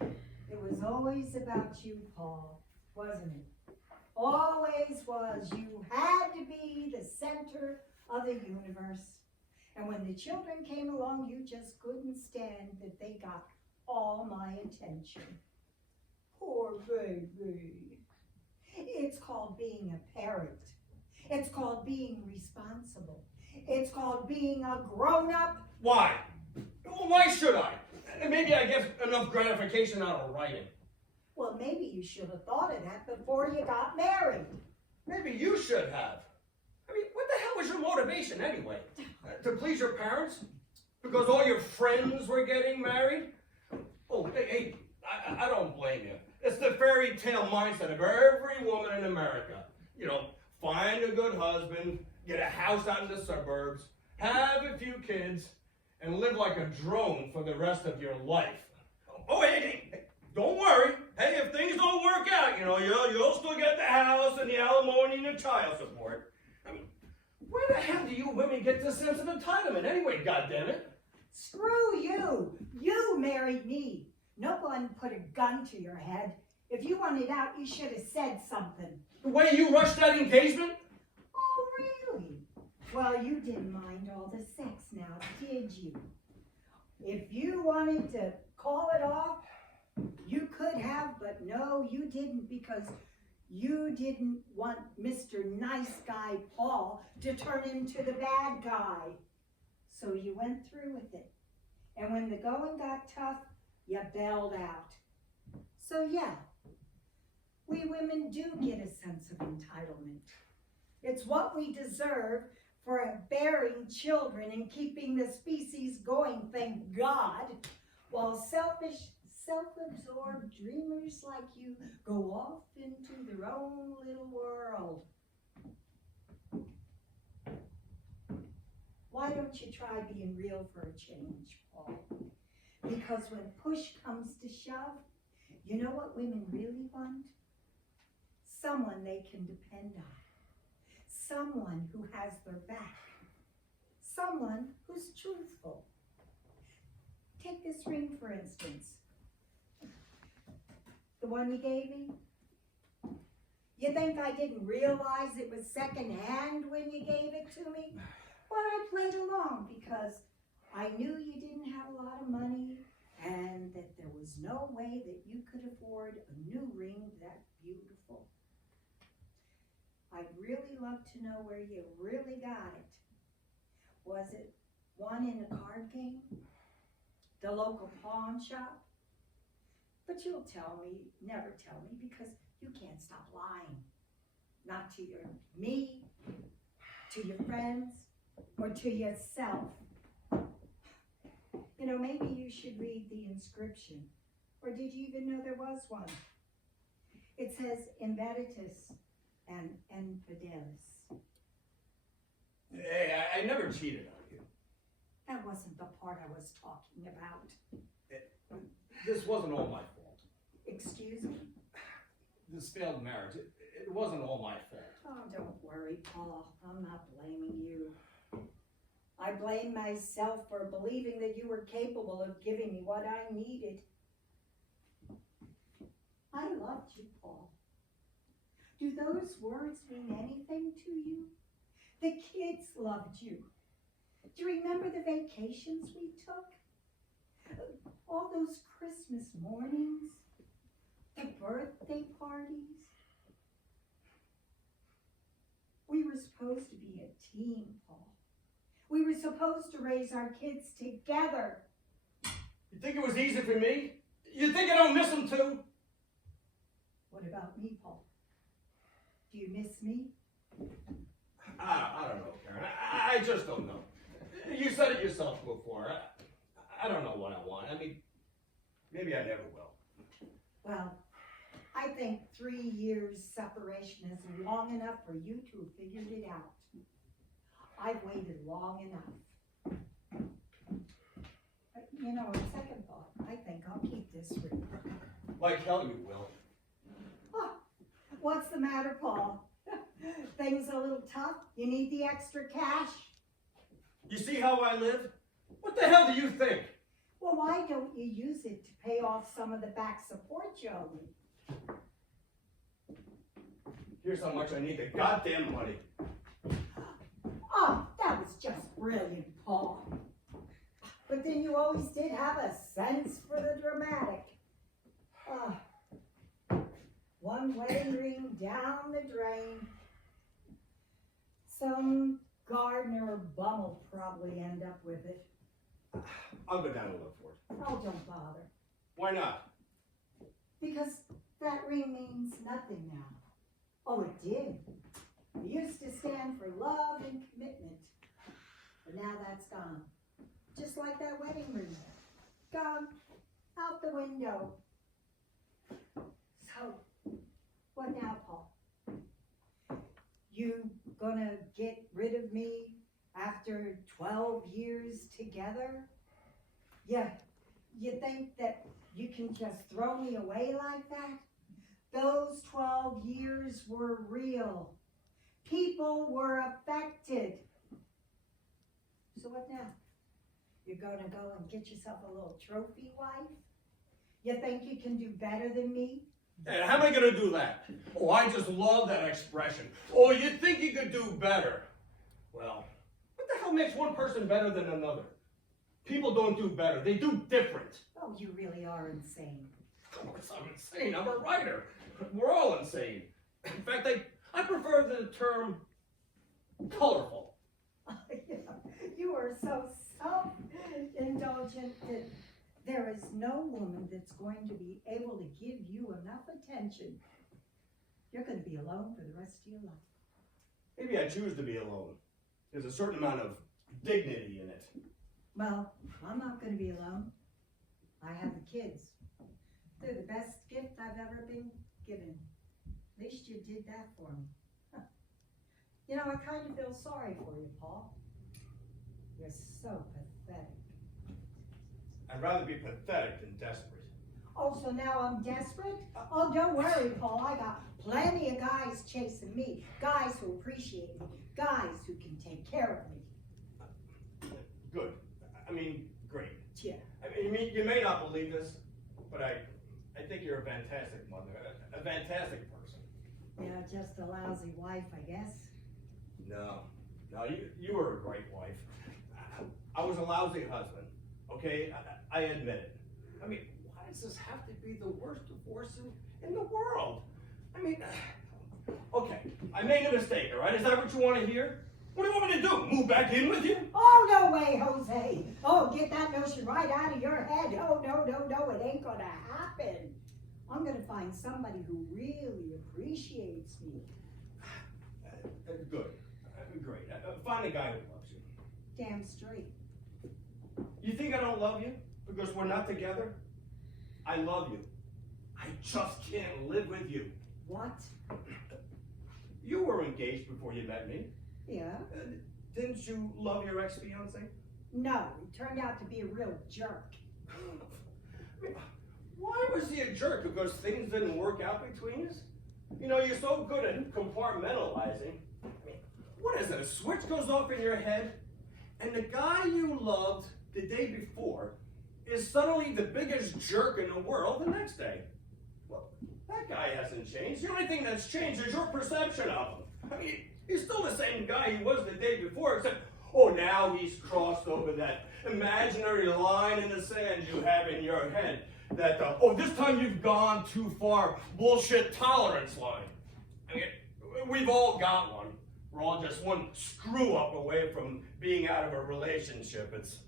It was always about you, Paul, wasn't it? Always was. You had to be the center of the universe. And when the children came along, you just couldn't stand that they got all my attention. Poor baby. It's called being a parent. It's called being responsible. It's called being a grown-up. Why? Well, why should I? Maybe I get enough gratification out of writing. Well, maybe you should have thought of that before you got married. Maybe you should have. I mean, what the hell was your motivation anyway? To please your parents? Because all your friends were getting married? Oh, hey, I don't blame you. It's the fairy tale mindset of every woman in America. You know, find a good husband, get a house out in the suburbs, have a few kids, and live like a drone for the rest of your life. Oh, hey, don't worry. Hey, if things don't work out, you know, you'll still get the house and the alimony and the child support. I mean, where the hell do you women get this sense of entitlement anyway, goddammit? Screw you. You married me. No one put a gun to your head. If you wanted out, you should have said something. The way you rushed that engagement? Oh, really? Well, you didn't mind all the sex now, did you? If you wanted to call it off, you could have, but no, you didn't, because you didn't want Mr. Nice Guy Paul to turn into the bad guy. So you went through with it. And when the going got tough, you bailed out. So yeah, we women do get a sense of entitlement. It's what we deserve for bearing children and keeping the species going, thank God, while selfish, self-absorbed dreamers like you go off into their own little world. Why don't you try being real for a change, Paul? Because when push comes to shove, you know what women really want? Someone they can depend on. Someone who has their back. Someone who's truthful. Take this ring, for instance. The one you gave me? You think I didn't realize it was secondhand when you gave it to me? Well, I played along because I knew you didn't have a lot of money and that there was no way that you could afford a new ring that beautiful. I'd really love to know where you really got it. Was it one in a card game? The local pawn shop? But you'll tell me, never tell me, because you can't stop lying. Not to me, to your friends, or to yourself. You know, maybe you should read the inscription. Or did you even know there was one? It says, in veritas and infidelis. Hey, I never cheated on you. That wasn't the part I was talking about. This wasn't all my fault. Excuse me? This failed marriage, it wasn't all my fault. Oh, don't worry, Paul. I'm not blaming you. I blame myself for believing that you were capable of giving me what I needed. I loved you, Paul. Do those words mean anything to you? The kids loved you. Do you remember the vacations we took? All those Christmas mornings? The birthday parties? We were supposed to be a team, Paul. We were supposed to raise our kids together. You think it was easy for me? You think I don't miss them too? What about me, Paul? Do you miss me? I don't know, Karen. I just don't know. You said it yourself before. I don't know what I want. I mean, maybe I never will. Well, I think 3 years separation is long enough for you to have figured it out. I've waited long enough. But, you know, on second thought, I think I'll keep this ring. Like hell you will. Oh, what's the matter, Paul? Things a little tough? You need the extra cash? You see how I live? What the hell do you think? Well, why don't you use it to pay off some of the back support you owe me? Here's how much I need the goddamn money. Oh, that was just brilliant, Paul. But then you always did have a sense for the dramatic. One wedding ring down the drain. Some gardener or bum will probably end up with it. I'll go down and look for it. Oh, don't bother. Why not? Because that ring means nothing now. Oh, it did. It used to stand for love and commitment. But now that's gone. Just like that wedding ring. Gone. Out the window. So, what now, Paul? You gonna get rid of me after 12 years together? Yeah, you think that you can just throw me away like that? Those 12 years were real. People were affected. So what now? You're gonna go and get yourself a little trophy wife? You think you can do better than me? Hey, how am I gonna do that? Oh, I just love that expression. Oh, you think you could do better? Well, what the hell makes one person better than another? People don't do better, they do different. Oh, you really are insane. Of course I'm insane, I'm a writer. We're all insane. In fact, I prefer the term colorful. You are so self-indulgent that there is no woman that's going to be able to give you enough attention. You're going to be alone for the rest of your life. Maybe I choose to be alone. There's a certain amount of dignity in it. Well, I'm not going to be alone. I have the kids. They're the best gift I've ever been given. At least you did that for me. Huh. You know, I kind of feel sorry for you, Paul. You're so pathetic. I'd rather be pathetic than desperate. Oh, so now I'm desperate? Oh, don't worry, Paul. I got plenty of guys chasing me. Guys who appreciate me. Guys who can take care of me. Good. I mean, great. Yeah. I mean, you may not believe this, but I think you're a fantastic mother, a fantastic person. Yeah, just a lousy wife, I guess. No, you were a great wife. I was a lousy husband, okay? I admit it. I mean, why does this have to be the worst divorce in the world? I mean, okay, I made a mistake, all right? Is that what you want to hear? What do you want me to do? Move back in with you? Oh, no way, Jose. Oh, get that notion right out of your head. Oh, no, it ain't gonna happen. I'm gonna find somebody who really appreciates me. Good. Great. Find a guy who loves you. Damn straight. You think I don't love you because we're not together? I love you. I just can't live with you. What? You were engaged before you met me. Yeah? Didn't you love your ex-fiance? No, he turned out to be a real jerk. I mean, why was he a jerk? Because things didn't work out between us? You know, you're so good at compartmentalizing. I mean, what is it? A switch goes off in your head, and the guy you loved the day before is suddenly the biggest jerk in the world the next day. Well, that guy hasn't changed. The only thing that's changed is your perception of him. I mean, He's still the same guy he was the day before, except, oh, now he's crossed over that imaginary line in the sand you have in your head. That, oh, this time you've gone too far, bullshit tolerance line. I mean, we've all got one. We're all just one screw up away from being out of a relationship. It's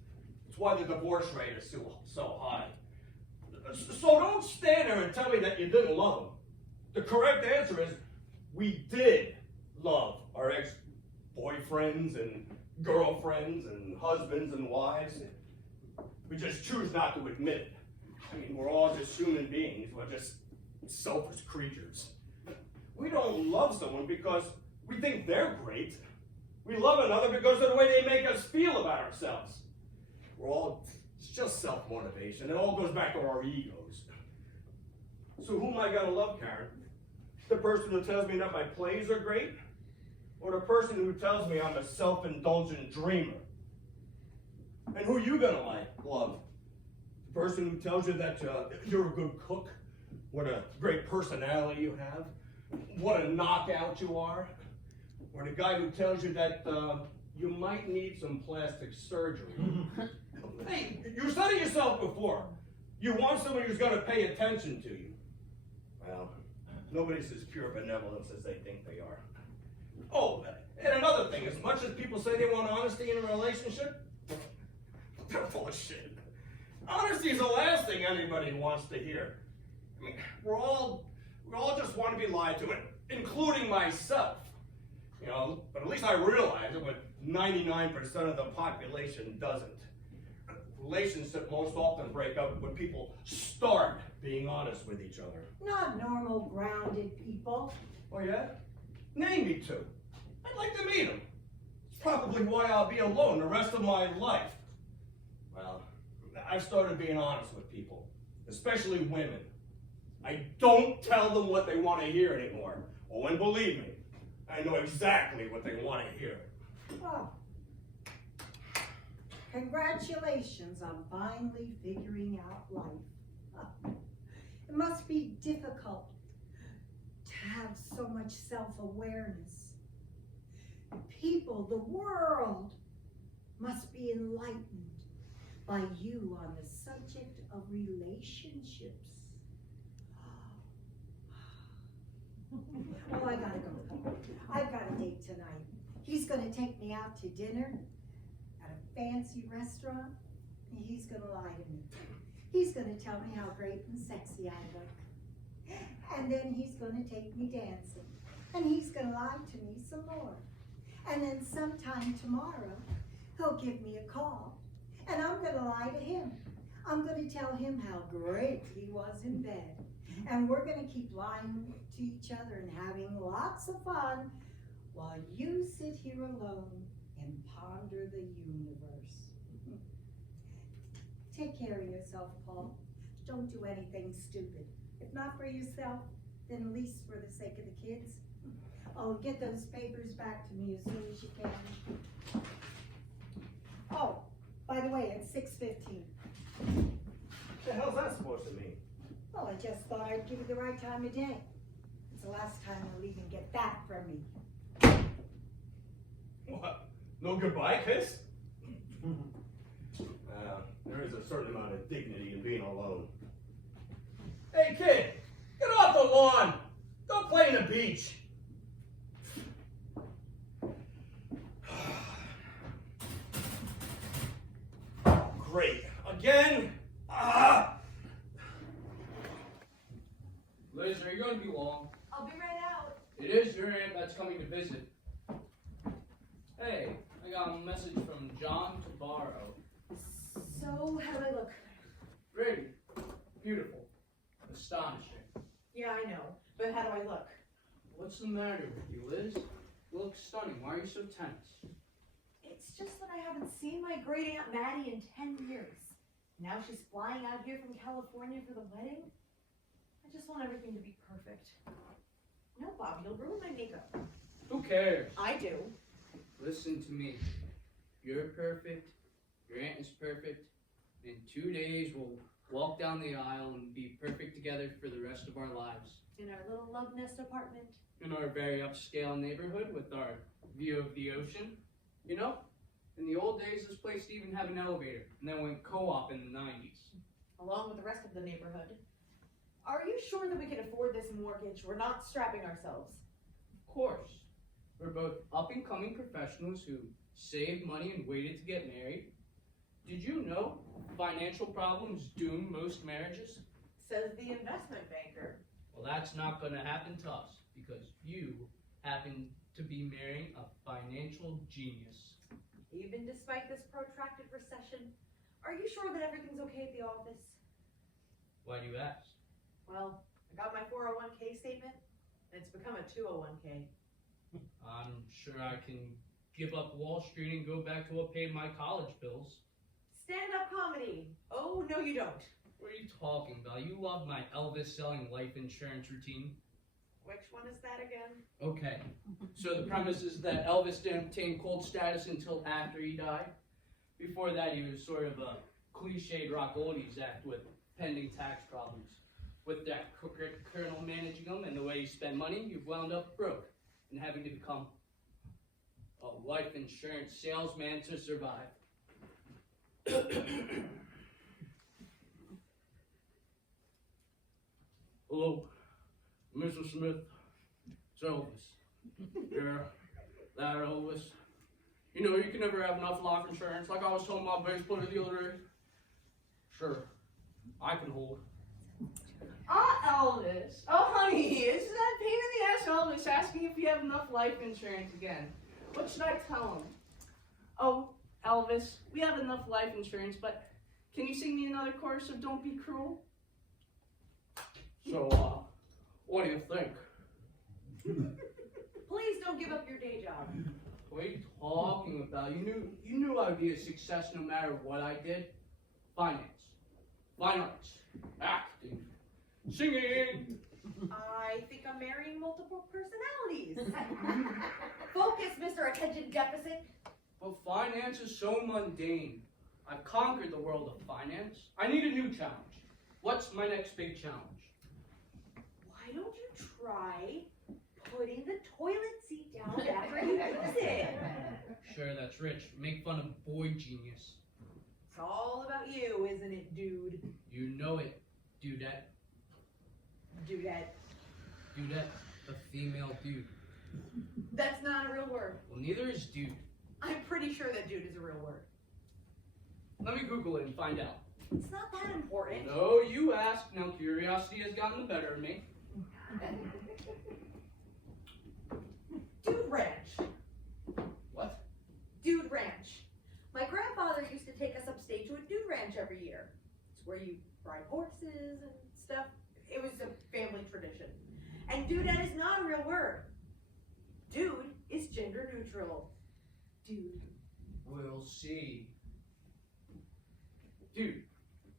why the divorce rate is so high. So don't stand there and tell me that you didn't love him. The correct answer is we did love our ex-boyfriends and girlfriends and husbands and wives. We just choose not to admit it. I mean, we're all just human beings. We're just selfish creatures. We don't love someone because we think they're great. We love another because of the way they make us feel about ourselves. It's just self-motivation. It all goes back to our egos. So who am I gonna love, Karen? The person who tells me that my plays are great? Or the person who tells me I'm a self-indulgent dreamer? And who are you gonna love? The person who tells you that you're a good cook? What a great personality you have? What a knockout you are? Or the guy who tells you that you might need some plastic surgery? Hey, you said it yourself before. You want somebody who's going to pay attention to you. Well, nobody's as pure benevolence as they think they are. Oh, and another thing, as much as people say they want honesty in a relationship, they're full of shit. Honesty is the last thing anybody wants to hear. I mean, we all just want to be lied to, including myself. You know, but at least I realize it when 99% of the population doesn't. Relationships most often break up when people start being honest with each other. Not normal, grounded people. Oh yeah? Name me two. I'd like to meet them. It's probably why I'll be alone the rest of my life. Well, I've started being honest with people, especially women. I don't tell them what they want to hear anymore. Oh, and believe me, I know exactly what they want to hear. Oh. Congratulations on finally figuring out life. It must be difficult to have so much self-awareness. People, the world, must be enlightened by you on the subject of relationships. Oh, I gotta go. I've got a date tonight. He's gonna take me out to dinner at a fancy restaurant. He's gonna lie to me. He's gonna tell me how great and sexy I look. And then he's gonna take me dancing. And he's gonna lie to me some more. And then sometime tomorrow, he'll give me a call. And I'm gonna lie to him. I'm gonna tell him how great he was in bed. And we're gonna keep lying to each other and having lots of fun while you sit here alone and ponder the universe. Take care of yourself, Paul. Don't do anything stupid. If not for yourself, then at least for the sake of the kids. Oh, get those papers back to me as soon as you can. Oh, by the way, it's 6:15. What the hell's that supposed to mean? Well, I just thought I'd give you the right time of day. It's the last time you'll even get that from me. What? No goodbye kiss? There is a certain amount of dignity in being alone. Hey kid, get off the lawn! Don't play in the beach! Great. Again? Liz, are you going to be long? I'll be right out. It is your aunt that's coming to visit. Hey, I got a message from John to borrow. So, how do I look? Pretty. Beautiful. Astonishing. Yeah, I know. But how do I look? What's the matter with you, Liz? You look stunning. Why are you so tense? It's just that I haven't seen my great aunt Matty in 10 years. Now she's flying out here from California for the wedding. I just want everything to be perfect. No, Bob, you'll ruin my makeup. Who cares? I do. Listen to me. You're perfect. Your aunt is perfect. In 2 days, we'll walk down the aisle, and be perfect together for the rest of our lives. In our little love nest apartment. In our very upscale neighborhood with our view of the ocean. You know, in the old days, this place didn't even have an elevator, and then went co-op in the 90s. Along with the rest of the neighborhood. Are you sure that we can afford this mortgage? We're not strapping ourselves. Of course. We're both up-and-coming professionals who saved money and waited to get married. Did you know financial problems doom most marriages? Says the investment banker. Well, that's not going to happen to us, because you happen to be marrying a financial genius. Even despite this protracted recession, are you sure that everything's okay at the office? Why do you ask? Well, I got my 401k statement, and it's become a 201k. I'm sure I can give up Wall Street and go back to what paid my college bills. Stand-up comedy. Oh, no you don't. What are you talking about? You love my Elvis selling life insurance routine. Which one is that again? Okay, so the premise is that Elvis didn't obtain cult status until after he died. Before that, he was sort of a cliched rock oldies act with pending tax problems. With that crooked colonel managing him and the way he spent money, you've wound up broke and having to become a life insurance salesman to survive. Hello, Mr. Smith. It's Elvis. Yeah, that Elvis. You know, you can never have enough life insurance, like I was telling my bass player the other day. Sure, I can hold. Elvis. Oh, honey, is that pain in the ass Elvis asking if you have enough life insurance again? What should I tell him? Oh, Elvis, we have enough life insurance, but can you sing me another chorus of Don't Be Cruel? So, what do you think? Please don't give up your day job. What are you talking about? You knew I would be a success no matter what I did. Finance, fine arts, acting, singing. I think I'm marrying multiple personalities. Focus, Mr. Attention Deficit. But finance is so mundane. I've conquered the world of finance. I need a new challenge. What's my next big challenge? Why don't you try putting the toilet seat down after you use it? Sure, that's rich. Make fun of boy genius. It's all about you, isn't it, dude? You know it, dudette. Dudette. Dudette, a female dude. That's not a real word. Well, neither is dude. I'm pretty sure that dude is a real word. Let me Google it and find out. It's not that important. No, you ask. Now curiosity has gotten the better of me. Dude Ranch. What? Dude Ranch. My grandfather used to take us upstate to a dude ranch every year. It's where you ride horses and stuff. It was a family tradition. And dudette is not a real word. Dude is gender neutral. Dude. We'll see. Dude,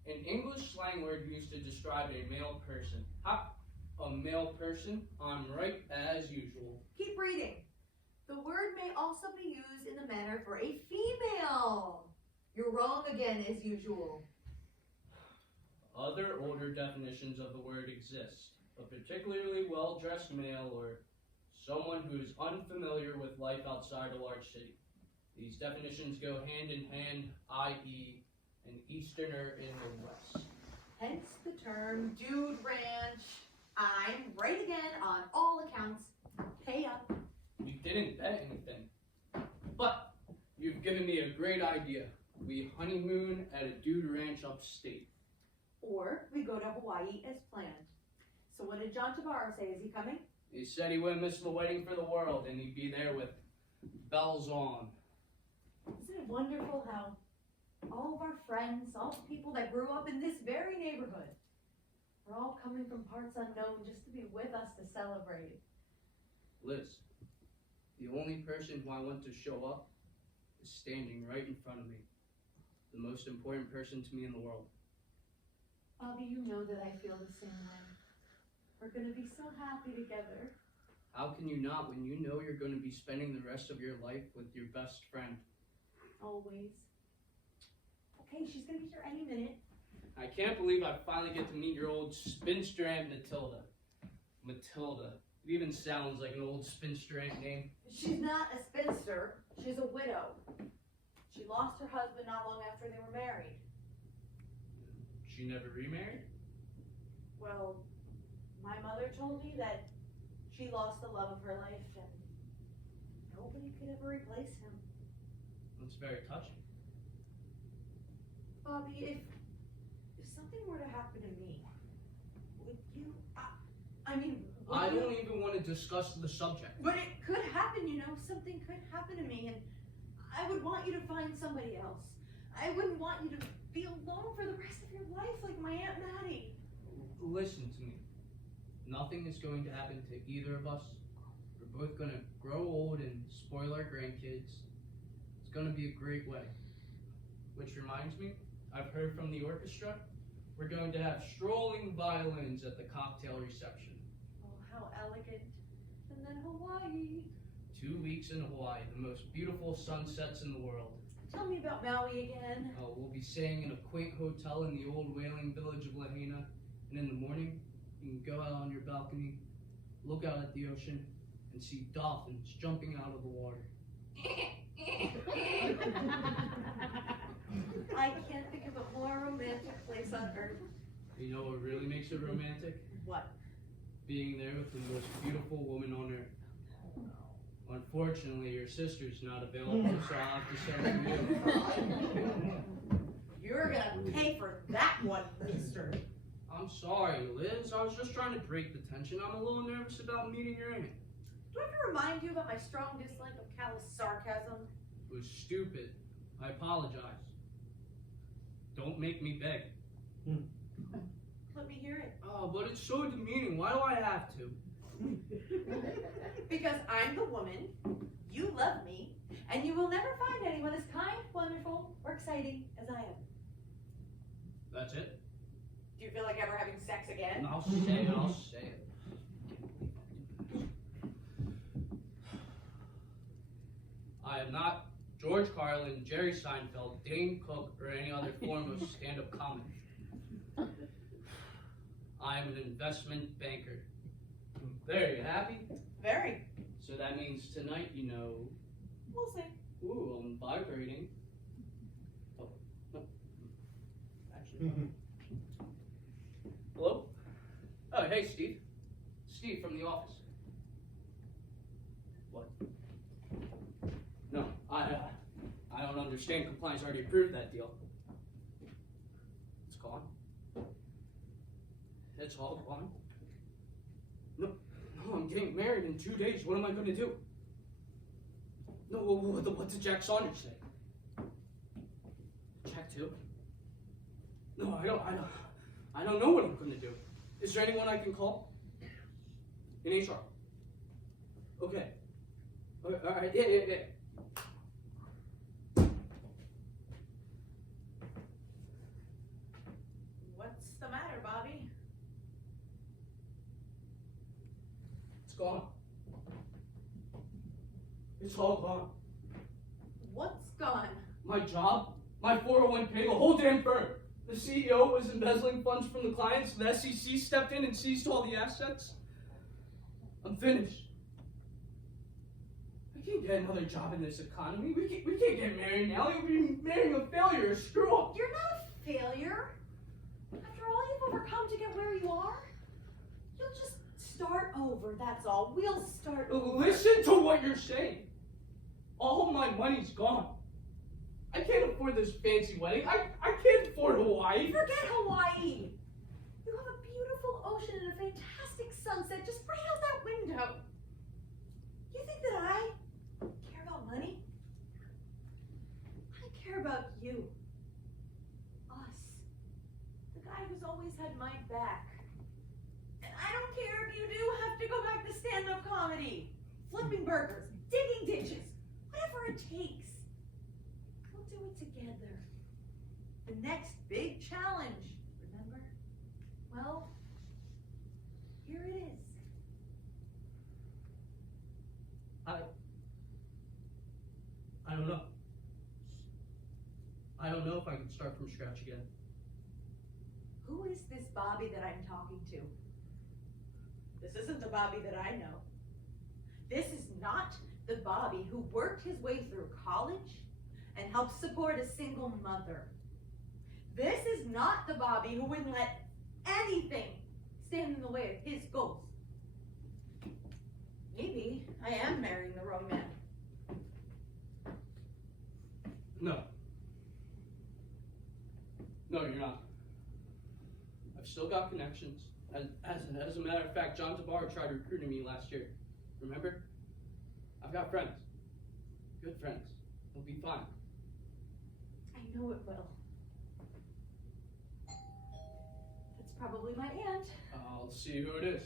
an English slang word used to describe a male person. Ha! A male person? I'm right as usual. Keep reading. The word may also be used in the manner for a female. You're wrong again, as usual. Other older definitions of the word exist. A particularly well-dressed male or someone who is unfamiliar with life outside a large city. These definitions go hand in hand, i.e., an Easterner in the West. Hence the term dude ranch. I'm right again on all accounts. Pay up. You didn't bet anything. But you've given me a great idea. We honeymoon at a dude ranch upstate. Or we go to Hawaii as planned. So what did John Tabarro say? Is he coming? He said he wouldn't miss the wedding for the world, and he'd be there with bells on. Isn't it wonderful how all of our friends, all the people that grew up in this very neighborhood, are all coming from parts unknown just to be with us to celebrate? Liz, the only person who I want to show up is standing right in front of me. The most important person to me in the world. Bobby, you know that I feel the same way. We're going to be so happy together. How can you not when you know you're going to be spending the rest of your life with your best friend? Always. Okay, she's going to be here any minute. I can't believe I finally get to meet your old spinster Aunt Matilda. Matilda. It even sounds like an old spinster aunt name. She's not a spinster. She's a widow. She lost her husband not long after they were married. She never remarried? Well, my mother told me that she lost the love of her life and nobody could ever replace him. That's very touching. Bobby, if something were to happen to me, would you, I mean... I don't even want to discuss the subject. But it could happen, you know, something could happen to me and I would want you to find somebody else. I wouldn't want you to be alone for the rest of your life like my Aunt Matty. Listen to me. Nothing is going to happen to either of us. We're both going to grow old and spoil our grandkids. It's going to be a great wedding. Which reminds me, I've heard from the orchestra, we're going to have strolling violins at the cocktail reception. Oh, how elegant. And then Hawaii. 2 weeks in Hawaii, the most beautiful sunsets in the world. Tell me about Maui again. We'll be staying in a quaint hotel in the old whaling village of Lahaina, and in the morning, you can go out on your balcony, look out at the ocean, and see dolphins jumping out of the water. I can't think of a more romantic place on earth. You know what really makes it romantic? What? Being there with the most beautiful woman on earth. Unfortunately, your sister's not available, so I'll have to send you. You're gonna pay for that one, mister. I'm sorry, Liz. I was just trying to break the tension. I'm a little nervous about meeting your aunt. Do I have to remind you about my strong dislike of callous sarcasm? It was stupid. I apologize. Don't make me beg. Let me hear it. Oh, but it's so demeaning. Why do I have to? Because I'm the woman, you love me, and you will never find anyone as kind, wonderful, or exciting as I am. That's it? Do you feel like ever having sex again? I'll say it. I am not George Carlin, Jerry Seinfeld, Dane Cook, or any other form of stand-up comedy. I am an investment banker. There, you happy? Very. So that means tonight, you know... We'll see. Ooh, I'm vibrating. Oh, no. Actually. Hello? Oh, hey, Steve. Steve from the office. What? No, I don't understand. Compliance already approved that deal. It's gone. It's all gone. No, I'm getting married in 2 days. What am I going to do? No, what did Jack Saunders say? Jack too? No, I don't know what I'm going to do. Is there anyone I can call? In HR? Okay. All right, yeah. What's the matter, Bobby? It's gone. It's all gone. What's gone? My job, my 401k, the whole damn firm. The CEO was embezzling funds from the clients, the SEC stepped in and seized all the assets. I'm finished. I can't get another job in this economy. We can't get married now. You'll be marrying a failure, a screw up. You're not a failure. After all you've overcome to get where you are, you'll just start over, that's all. We'll start over. Listen to what you're saying. All my money's gone. I can't afford this fancy wedding. I can't afford Hawaii. Forget Hawaii. You have a beautiful ocean and a fantastic sunset just right out that window. You think that I care about money? I care about you. Us. The guy who's always had my back. And I don't care if you do have to go back to stand-up comedy. Flipping burgers, digging ditches, whatever it takes. We'll do it together. The next big challenge, remember? Well, here it is. I don't know. I don't know if I can start from scratch again. Who is this Bobby that I'm talking to? This isn't the Bobby that I know. This is not the Bobby who worked his way through college and helped support a single mother. This is not the Bobby who wouldn't let anything stand in the way of his goals. Maybe I am marrying the wrong man. No. No, you're not. I've still got connections. And as a matter of fact, John Tabar tried recruiting me last year. Remember? I've got friends. Good friends. We'll be fine. I know it will. That's probably my aunt. I'll see who it is.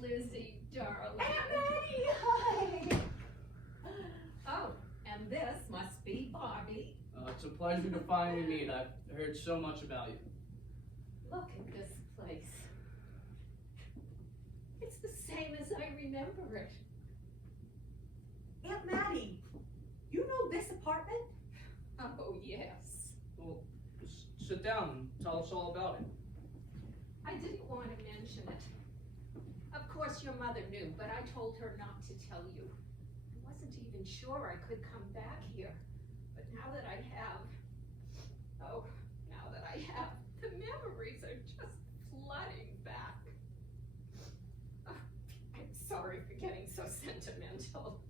Lizzie, darling. Aunt Matty, hi! Oh, and this must be Bobby. It's a pleasure to finally meet. I've heard so much about you. Look at this place. It's the same as I remember it. Aunt Matty, you know this apartment? Oh, yes. Well, sit down and tell us all about it. I didn't want to mention it. Of course, your mother knew, but I told her not to tell you. I wasn't even sure I could come back here. But now that I have, the memories are just flooding back. Oh, I'm sorry for getting so sentimental.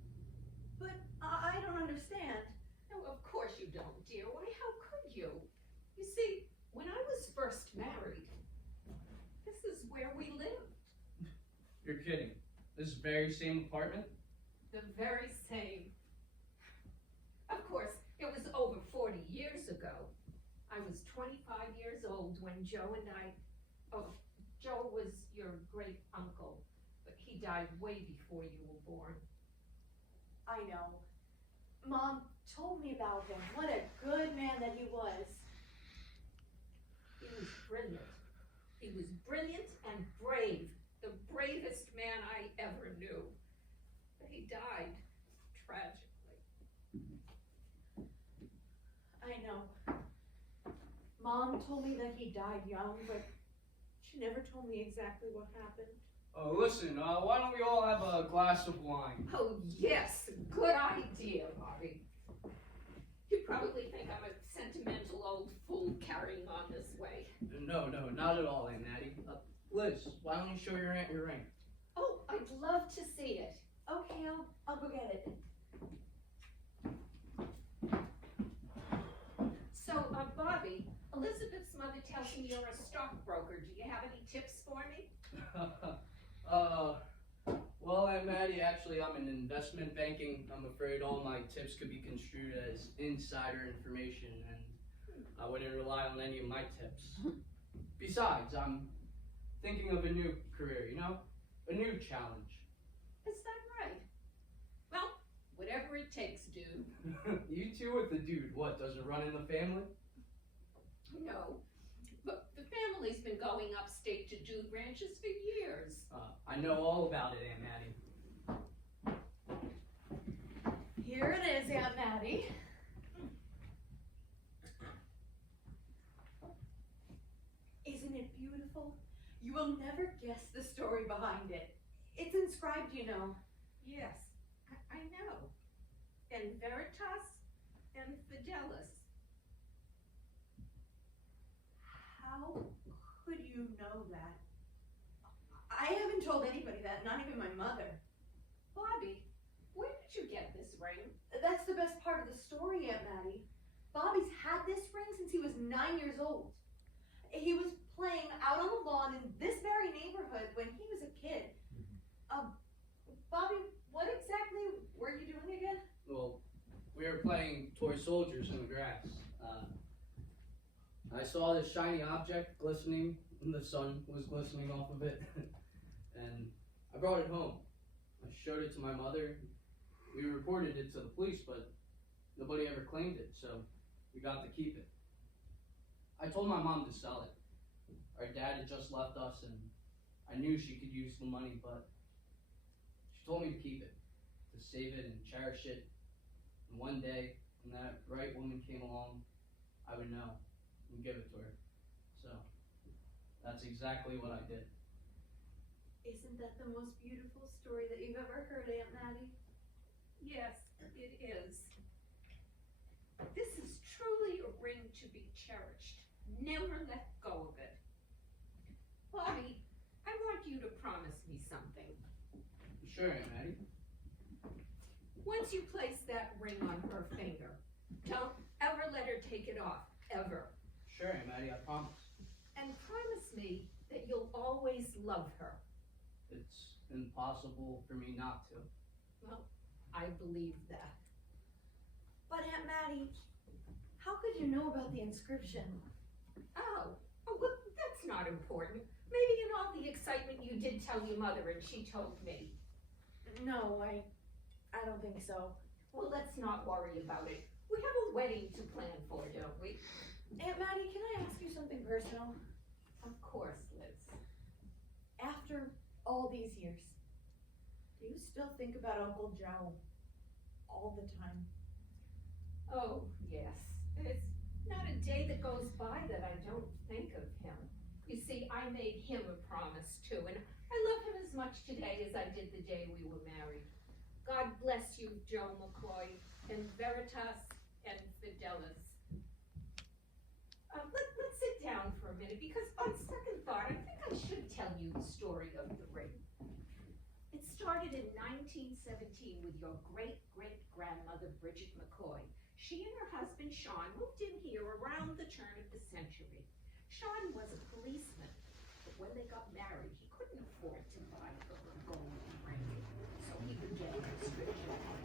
But I don't understand. No, of course you don't, dear. Why, how could you? You see, when I was first married, this is where we lived. You're kidding. This very same apartment? The very same. Of course, it was over 40 years ago. I was 25 years old when Joe was your great uncle, but he died way before you were born. I know. Mom told me about him. What a good man that he was. He was brilliant. He was brilliant and brave. The bravest man I ever knew. But he died tragically. I know. Mom told me that he died young, but she never told me exactly what happened. Oh, listen, why don't we all have a glass of wine? Oh, yes, good idea, Bobby. You probably think I'm a sentimental old fool carrying on this way. No, not at all, Aunt Matty. Liz, why don't you show your aunt your ring? Oh, I'd love to see it. Okay, I'll go get it. So, Bobby, Elizabeth's mother tells me you're a stockbroker. Do you have any tips for me? Well, Aunt Matty, actually, I'm in investment banking. I'm afraid all my tips could be construed as insider information, and I wouldn't rely on any of my tips. Besides, I'm thinking of a new career, a new challenge. Is that right? Well, whatever it takes, dude. You two with the dude, what, does it run in the family? No, but the family's been going upstate to dude ranches for years. I know all about it, Aunt Matty. Here it is, Aunt Matty. Isn't it beautiful? You will never guess the story behind it. It's inscribed, you know. Yes, I know. And Veritas and Fidelis. How could you know that? I haven't told anybody that, not even my mother. Bobby, where did you get this ring? That's the best part of the story, Aunt Matty. Bobby's had this ring since he was 9 years old. He was playing out on the lawn in this very neighborhood when he was a kid. Bobby, what exactly were you doing again? Well, we were playing toy soldiers in the grass. I saw this shiny object glistening, and the sun was glistening off of it. And I brought it home. I showed it to my mother. We reported it to the police, but nobody ever claimed it, so we got to keep it. I told my mom to sell it. Our dad had just left us, and I knew she could use the money, but she told me to keep it, to save it and cherish it. And one day, and that right woman came along, I would know and give it to her. So, that's exactly what I did. Isn't that the most beautiful story that you've ever heard, Aunt Matty? Yes, it is. This is truly a ring to be cherished. Never let go of it. Bobby, I want you to promise me something. Sure, Aunt Matty. Once you place that ring on her finger, don't ever let her take it off, ever. Sure, Aunt Matty, I promise. And promise me that you'll always love her. It's impossible for me not to. Well, I believe that. But Aunt Matty, how could you know about the inscription? Oh, well, that's not important. Maybe in all the excitement you did tell your mother and she told me. No, I don't think so. Well, let's not worry about it. We have a wedding to plan for, don't we? Aunt Matty, can I ask you something personal? Of course, Liz. After all these years, do you still think about Uncle Joe all the time? Oh, yes. It's not a day that goes by that I don't think of him. You see, I made him a promise too, and I love him as much today as I did the day we were married. God bless you, Joe McCoy, and Veritas, and Fidelis. Let's sit down for a minute, because on second thought, I think I should tell you the story of the ring. It started in 1917 with your great-great-grandmother, Bridgette McCoy. She and her husband, Sean, moved in here around the turn of the century. Sean was a policeman, but when they got married, he couldn't afford to buy her a gold ring, so he began restriction.